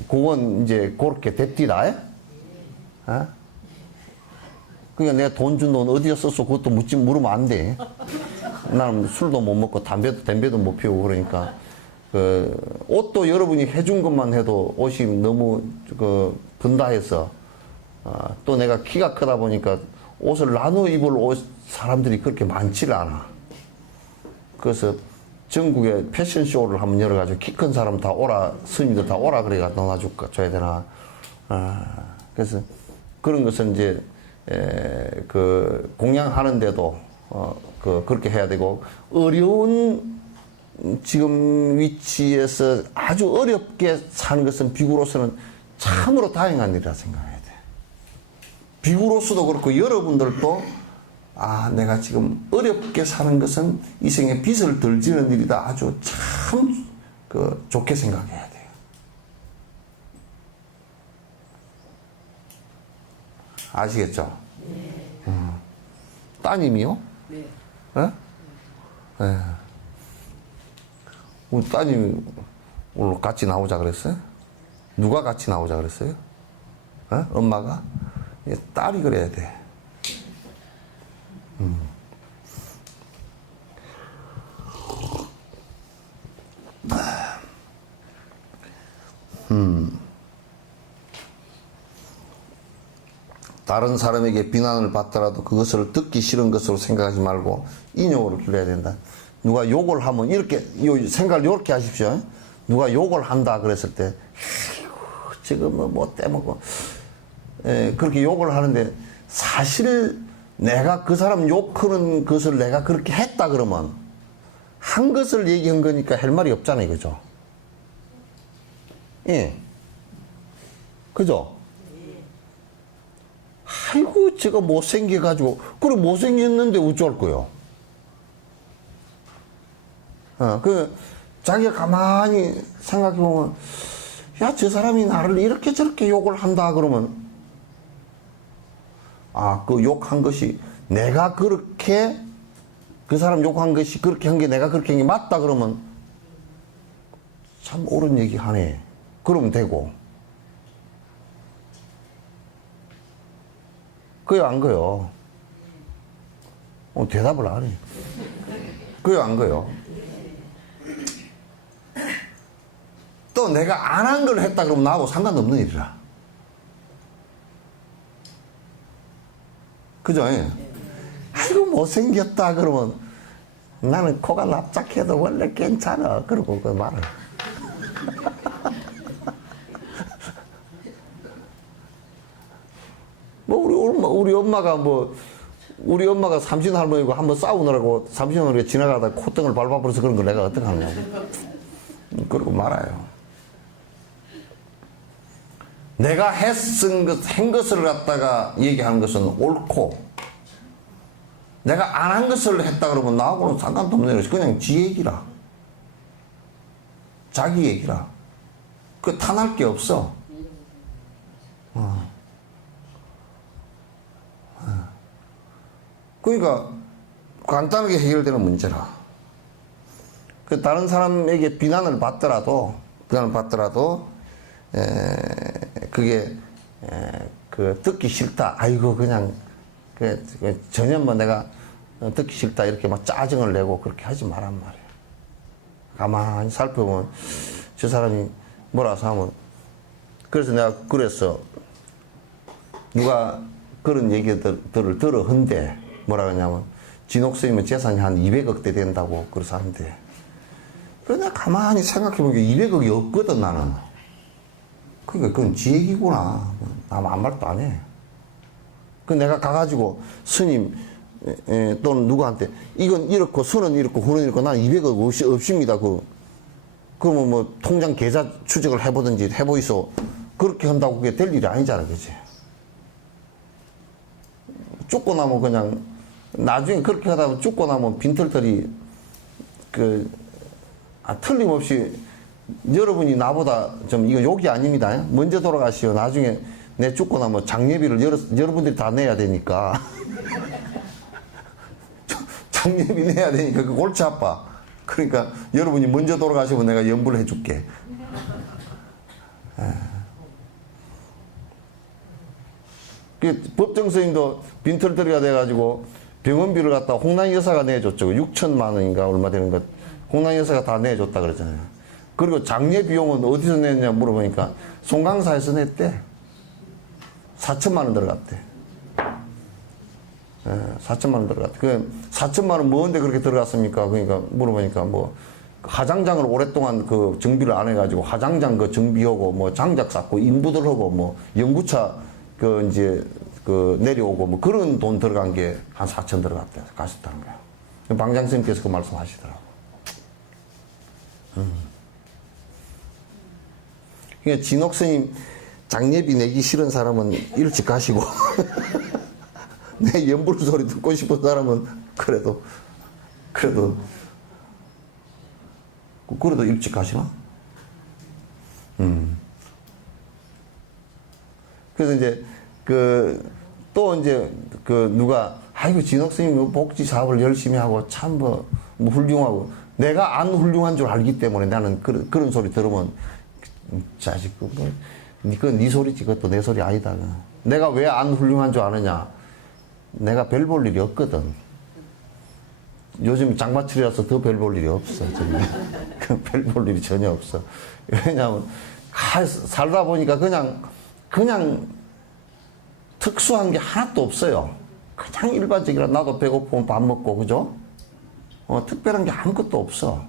그건 이제 그렇게 됐디다. 그러니까 내가 돈 준 돈 어디에 썼어 그것도 물으면 안 돼. 나는 술도 못 먹고 담배도 못 피우고 그러니까 옷도 여러분이 해준 것만 해도 옷이 너무 분다해서 또 내가 키가 크다 보니까 옷을 나눠 입을 사람들이 그렇게 많지를 않아. 그래서 전국에 패션쇼를 한번 열어가지고 키 큰 사람 다 오라, 스님들 다 오라 그래가 넣어줘야 되나. 그래서 그런 것은 이제 공양하는데도 그렇게 해야 되고, 어려운 지금 위치에서 아주 어렵게 사는 것은 비구로서는 참으로 다행한 일이라 생각해야 돼. 비구로서도 그렇고 여러분들도 내가 지금 어렵게 사는 것은 이 생에 빚을 덜 지는 일이다. 아주 참 좋게 생각해야 돼요. 아시겠죠? 네. 따님이요? 네. 네? 네. 우리 따님이 오늘 같이 나오자 그랬어요? 누가 같이 나오자 그랬어요? 네? 엄마가? 딸이 그래야 돼. 다른 사람에게 비난을 받더라도 그것을 듣기 싫은 것으로 생각하지 말고 인용으로 길러야 된다. 누가 욕을 하면 이렇게 생각을 이렇게 하십시오. 누가 욕을 한다 그랬을 때 지금 뭐 떼먹고 그렇게 욕을 하는데, 사실 내가 그 사람 욕하는 것을 내가 그렇게 했다 그러면 한 것을 얘기한 거니까 할 말이 없잖아요. 그죠? 예. 그죠? 아이고, 제가 못생겨가지고, 그래, 못생겼는데 어쩔 거요? 자기가 가만히 생각해보면, 야, 저 사람이 나를 이렇게 저렇게 욕을 한다, 그러면, 그 욕한 것이, 내가 그렇게, 그 사람 욕한 것이 그렇게 한 게 내가 그렇게 한 게 맞다, 그러면, 참 옳은 얘기 하네. 그러면 되고. 그요, 안 그요? 대답을 안 해. 그요, 안 그요? 또 내가 안 한 걸 했다 그러면 나하고 상관없는 일이라. 그죠? 아이고, 못생겼다 그러면 나는 코가 납작해도 원래 괜찮아. 그러고 그 말을. 우리 엄마가 삼신 할머니고 한번 싸우느라고 삼신할머니가 지나가다 콧등을 밟아버려서 그런 걸 내가 어떻게 하냐고. 그러고 말아요. 내가 한 것을 갖다가 얘기하는 것은 옳고, 내가 안 한 것을 했다 그러면 나하고는 상관도 없는 거지. 그냥 지 얘기라. 자기 얘기라. 탄할 게 없어. 그러니까 간단하게 해결되는 문제라. 다른 사람에게 비난을 받더라도 그게 듣기 싫다. 아이고, 그냥 전혀 내가 듣기 싫다 이렇게 막 짜증을 내고 그렇게 하지 말란 말이야. 가만히 살펴보면 저 사람이 뭐라서 하면, 그래서 내가 그랬어. 누가 그런 얘기들을 들어 흔대 뭐라 그러냐면, 진옥스님은 재산이 한 200억대 된다고 그래서 한대. 그래서 내가 가만히 생각해보니까 200억이 없거든, 나는. 그러니까 그건 지 얘기구나. 나 아무 말도 안 해. 그 내가 가가지고 스님 또는 누구한테 이건 이렇고 선은 이렇고 후는 이렇고 난 200억 없습니다. 그러면 뭐 통장 계좌 추적을 해보든지 해보이소. 그렇게 한다고 그게 될 일이 아니잖아, 그치? 죽고 나면 그냥 나중에 그렇게 하다 보면 죽고 나면 빈털털이 틀림없이 여러분이 나보다 좀 이거 욕이 아닙니다. 먼저 돌아가시오. 나중에 내 죽고 나면 장례비를 여러분들이 다 내야 되니까. 장례비 내야 되니까 그 골치 아파. 그러니까 여러분이 먼저 돌아가시면 내가 연부를 해줄게. 법정 스님도 빈털터리가 돼가지고 병원비를 갖다 홍란 여사가 내줬죠. 6천만 원인가 얼마 되는 것. 홍란 여사가 다 내줬다 그러잖아요. 그리고 장례 비용은 어디서 냈냐 물어보니까 송강사에서 냈대. 4천만 원 들어갔대. 4천만 원 들어갔대. 그 4천만 원 뭔데 그렇게 들어갔습니까? 그러니까 물어보니까 뭐 화장장을 오랫동안 그 정비를 안 해가지고 화장장 그 정비하고 뭐 장작 쌓고 인부들 하고 뭐 연구차 그 이제 그 내려오고 뭐 그런 돈 들어간 게 한 4천 들어갔대. 가셨다는 거야. 방장 선생님께서 그 말씀하시더라고. 그러니까 진옥 스님 장례비 내기 싫은 사람은 일찍 가시고 내 연불 소리 듣고 싶은 사람은 그래도 일찍 가시나? 그래서 이제 또 이제 누가 아이고 진옥 스님 복지 사업을 열심히 하고 참 뭐 훌륭하고 내가 안 훌륭한 줄 알기 때문에 나는 그런 소리 들으면 자식 그건 네 소리지 그것도 내 소리 아니다. 내가 왜 안 훌륭한 줄 아느냐? 내가 별 볼 일이 없거든. 요즘 장마철이라서 더 별 볼 일이 없어. 별 볼 일이 전혀 없어. 왜냐하면 살다 보니까 그냥 특수한 게 하나도 없어요. 그냥 일반적이라 나도 배고프면 밥 먹고 그죠? 특별한 게 아무것도 없어.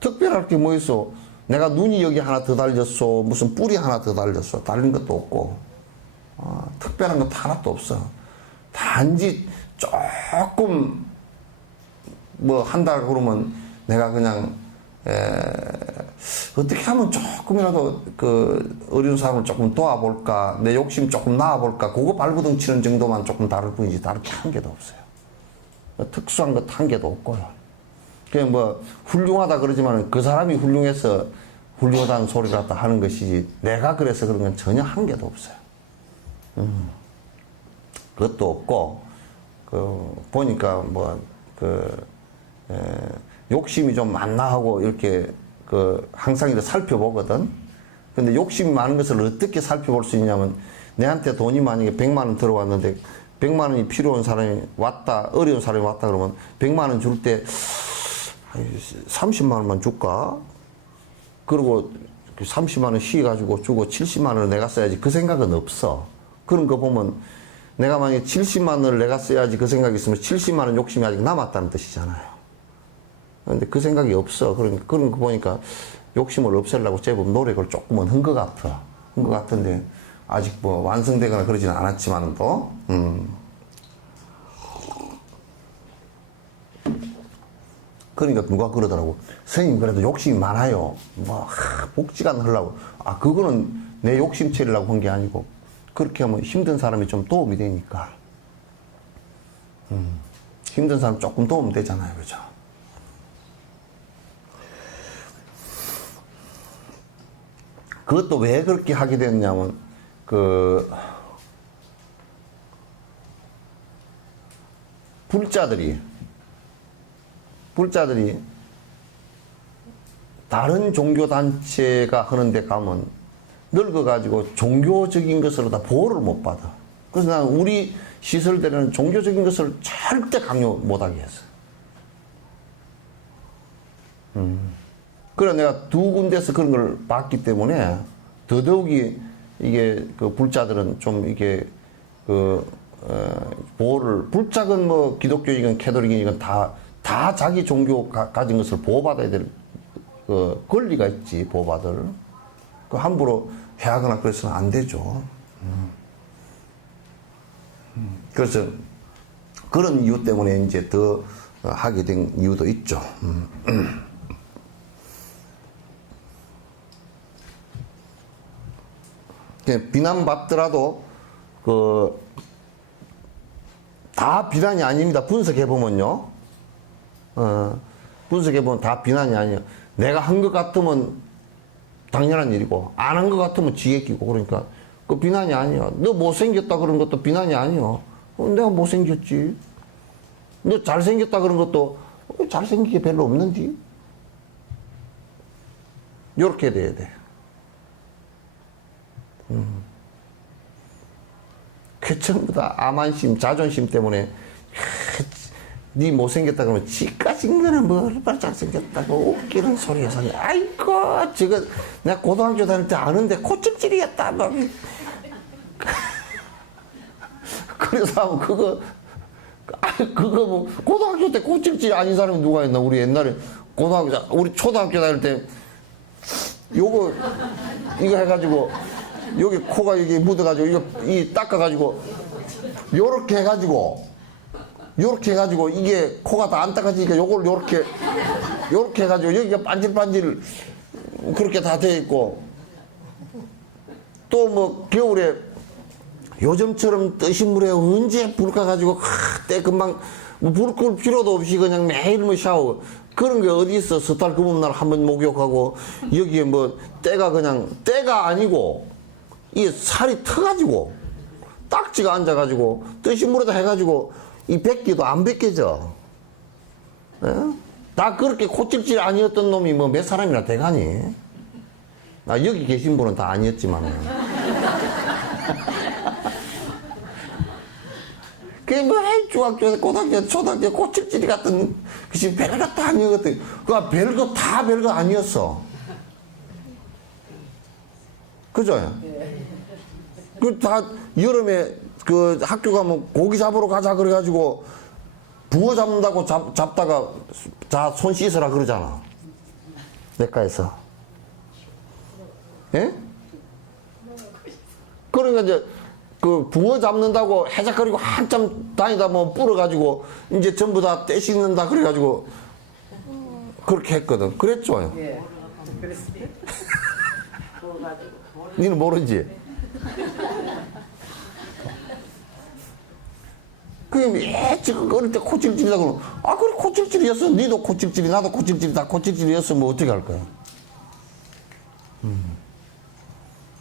특별할 게 뭐 있어? 내가 눈이 여기 하나 더 달렸어. 무슨 뿔이 하나 더 달렸어. 달린 것도 없고. 특별한 것도 하나도 없어. 단지 조금 뭐 한다 그러면 내가 그냥 어떻게 하면 조금이라도 그 어려운 사람을 조금 도와볼까, 내 욕심 조금 나아볼까, 그거 발버둥 치는 정도만 조금 다를 뿐이지 다르게 한 개도 없어요. 특수한 것 한 개도 없고요. 그냥 뭐 훌륭하다 그러지만 그 사람이 훌륭해서 훌륭하다는 소리를 갖다 하는 것이지 내가 그래서 그런 건 전혀 한 개도 없어요. 그것도 없고 보니까 욕심이 좀 많나 하고 이렇게 항상 이렇게 살펴보거든. 근데 욕심이 많은 것을 어떻게 살펴볼 수 있냐면 내한테 돈이 만약에 100만 원 들어왔는데 100만 원이 필요한 사람이 왔다, 어려운 사람이 왔다 그러면 100만 원 줄 때 30만 원만 줄까? 그리고 30만 원 쉬가지고 주고 70만 원을 내가 써야지 그 생각은 없어. 그런 거 보면 내가 만약에 70만 원을 내가 써야지 그 생각이 있으면 70만 원 욕심이 아직 남았다는 뜻이잖아요. 근데 그 생각이 없어. 그러니까 그런 거 보니까 욕심을 없애려고 제법 노력을 조금은 한 것 같아. 한 것 같은데 아직 뭐 완성되거나 그러지는 않았지만은 또. 그러니까 누가 그러더라고. 선생님 그래도 욕심이 많아요. 복지관 하려고. 그거는 내 욕심 채우려고 한 게 아니고 그렇게 하면 힘든 사람이 좀 도움이 되니까. 힘든 사람 조금 도움 되잖아요. 그죠? 그것도 왜 그렇게 하게 됐냐면 불자들이 다른 종교단체가 하는 데 가면 늙어가지고 종교적인 것으로 다 보호를 못 받아. 그래서 나는 우리 시설들에는 종교적인 것을 절대 강요 못하게 했어. 그래 내가 두 군데서 그런 걸 봤기 때문에 더더욱이 이게 불자들은 좀 이게 보호를 불자건 뭐 기독교이건 캐톨릭이건 다 자기 종교 가진 것을 보호받아야 될 권리가 있지. 보호받을 함부로 해하거나 그래서는 안 되죠. 그래서 그런 이유 때문에 이제 더 하게 된 이유도 있죠. 비난받더라도 다 비난이 아닙니다. 분석해보면요. 분석해보면 다 비난이 아니에요. 내가 한 것 같으면 당연한 일이고 안 한 것 같으면 지혜 끼고 그러니까 그 비난이 아니야. 너 못생겼다 그런 것도 비난이 아니야. 내가 못생겼지. 너 잘생겼다 그런 것도 잘생긴 게 별로 없는데. 요렇게 돼야 돼. 그 전부 다 암한심, 자존심 때문에 니 못생겼다 그러면 지까지 거는 뭘 잘생겼다고 웃기는 소리에서 아이고 저거 내가 고등학교 다닐 때 아는데 코찔찔이었다 막 그래서 그거 뭐 고등학교 때 코찔찔 아닌 사람이 누가 있나. 우리 옛날에 우리 초등학교 다닐 때 요거 이거 해가지고 여기 코가 이게 묻어가지고 이거 닦아가지고 요렇게 해가지고 이게 코가 다 안 닦아지니까 요걸 요렇게 해가지고 여기가 반질반질 그렇게 다 돼 있고 또 뭐 겨울에 요즘처럼 뜨신 물에 언제 불 까가지고 때 금방 뭐 불 끌 필요도 없이 그냥 매일 뭐 샤워 그런 게 어디 있어. 섣달 금음 날 한번 목욕하고 여기에 뭐 때가 아니고 이게 살이 터가지고 딱지가 앉아가지고 뜨신 물에다 해가지고 이 벗기도 안 벗겨져. 예? 다 그렇게 코찔찔 아니었던 놈이 뭐 몇 사람이나 돼가니. 여기 계신 분은 다 아니었지만. 그게 뭐 중학교에서 고등학교 초등학교 코찔찔이 같은 그치 별거 다 아니었거든. 그 별거 아니었어. 그죠? 그 다 여름에 그 학교 가면 고기 잡으러 가자 그래가지고 붕어 잡는다고 잡다가 자 손 씻으라 그러잖아. 내과에서. 예? 그러니까 이제 그 붕어 잡는다고 해작거리고 한참 다니다 뭐 불어가지고 이제 전부 다 떼 씻는다 그래가지고 그렇게 했거든. 그랬죠? 예. 그랬어요. 니는 모르지? 그게 지금 어릴 때 코찔찔이다 그러면 그래 코찔찔이었어. 니도 코찔찔이 나도 코찔찔이 다 코찔찔이었어. 뭐 어떻게 할 거야?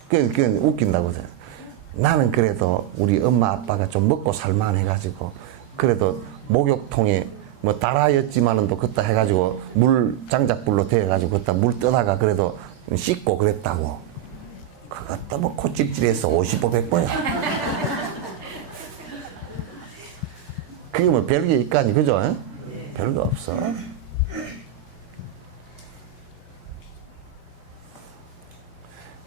그건 웃긴다고 생각. 나는 그래도 우리 엄마 아빠가 좀 먹고 살만 해가지고 그래도 목욕통에 뭐 따라였지만은 또 그따 해가지고 물 장작불로 데워가지고 그따 물 떠다가 그래도 씻고 그랬다고. 그것도 뭐 코찔찔해서 50보 100보야. 그게 뭐 별게 있까니 그죠? 별거 없어.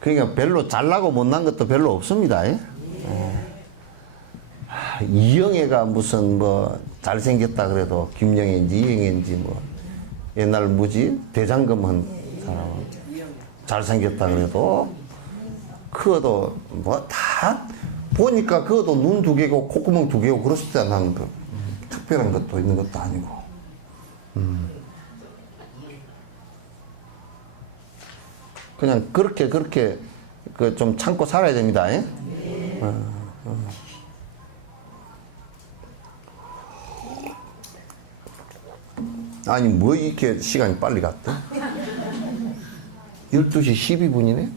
그러니까 별로 잘나고 못난 것도 별로 없습니다. 이영애가 무슨 뭐 잘생겼다 그래도 김영애인지 이영애인지 뭐 옛날 뭐지 대장금 한 사람 잘생겼다 그래도 그것도 뭐 다 보니까 그것도 눈 2개고 콧구멍 2개고 그랬을 때 나는 그 특별한 것도 있는 것도 아니고 그냥 그렇게 그 좀 참고 살아야 됩니다. 아니 뭐 이렇게 시간이 빨리 갔대? 12시 12분이네?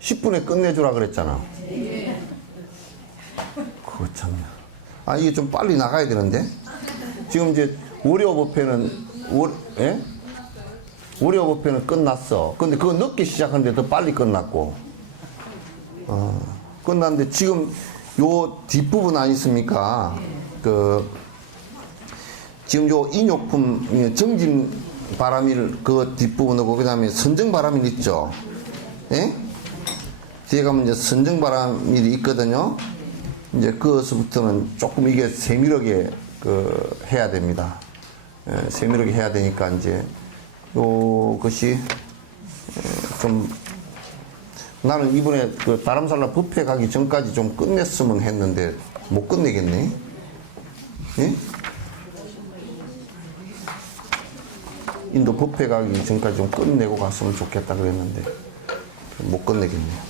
10분에 끝내주라 그랬잖아. 그거 참냐. 이게 좀 빨리 나가야 되는데? 지금 이제 월요법회는 월요법회는 끝났어. 근데 그거 늦게 시작하는데 더 빨리 끝났고. 끝났는데 지금 요 뒷부분 아니습니까? 지금 요 인욕품 정진 바람일 그 뒷부분하고 그 다음에 선정 바람일 있죠. 예? 뒤에 가면 이제 선정 바람일이 있거든요. 이제 그것부터는 조금 이게 세밀하게 해야 됩니다. 세밀하게 해야 되니까 이제 요것이 좀 나는 이번에 그 다람살라 법회 가기 전까지 좀 끝냈으면 했는데 못 끝내겠네. 예? 인도 법회 가기 전까지 좀 끝내고 갔으면 좋겠다 그랬는데 못 끝내겠네.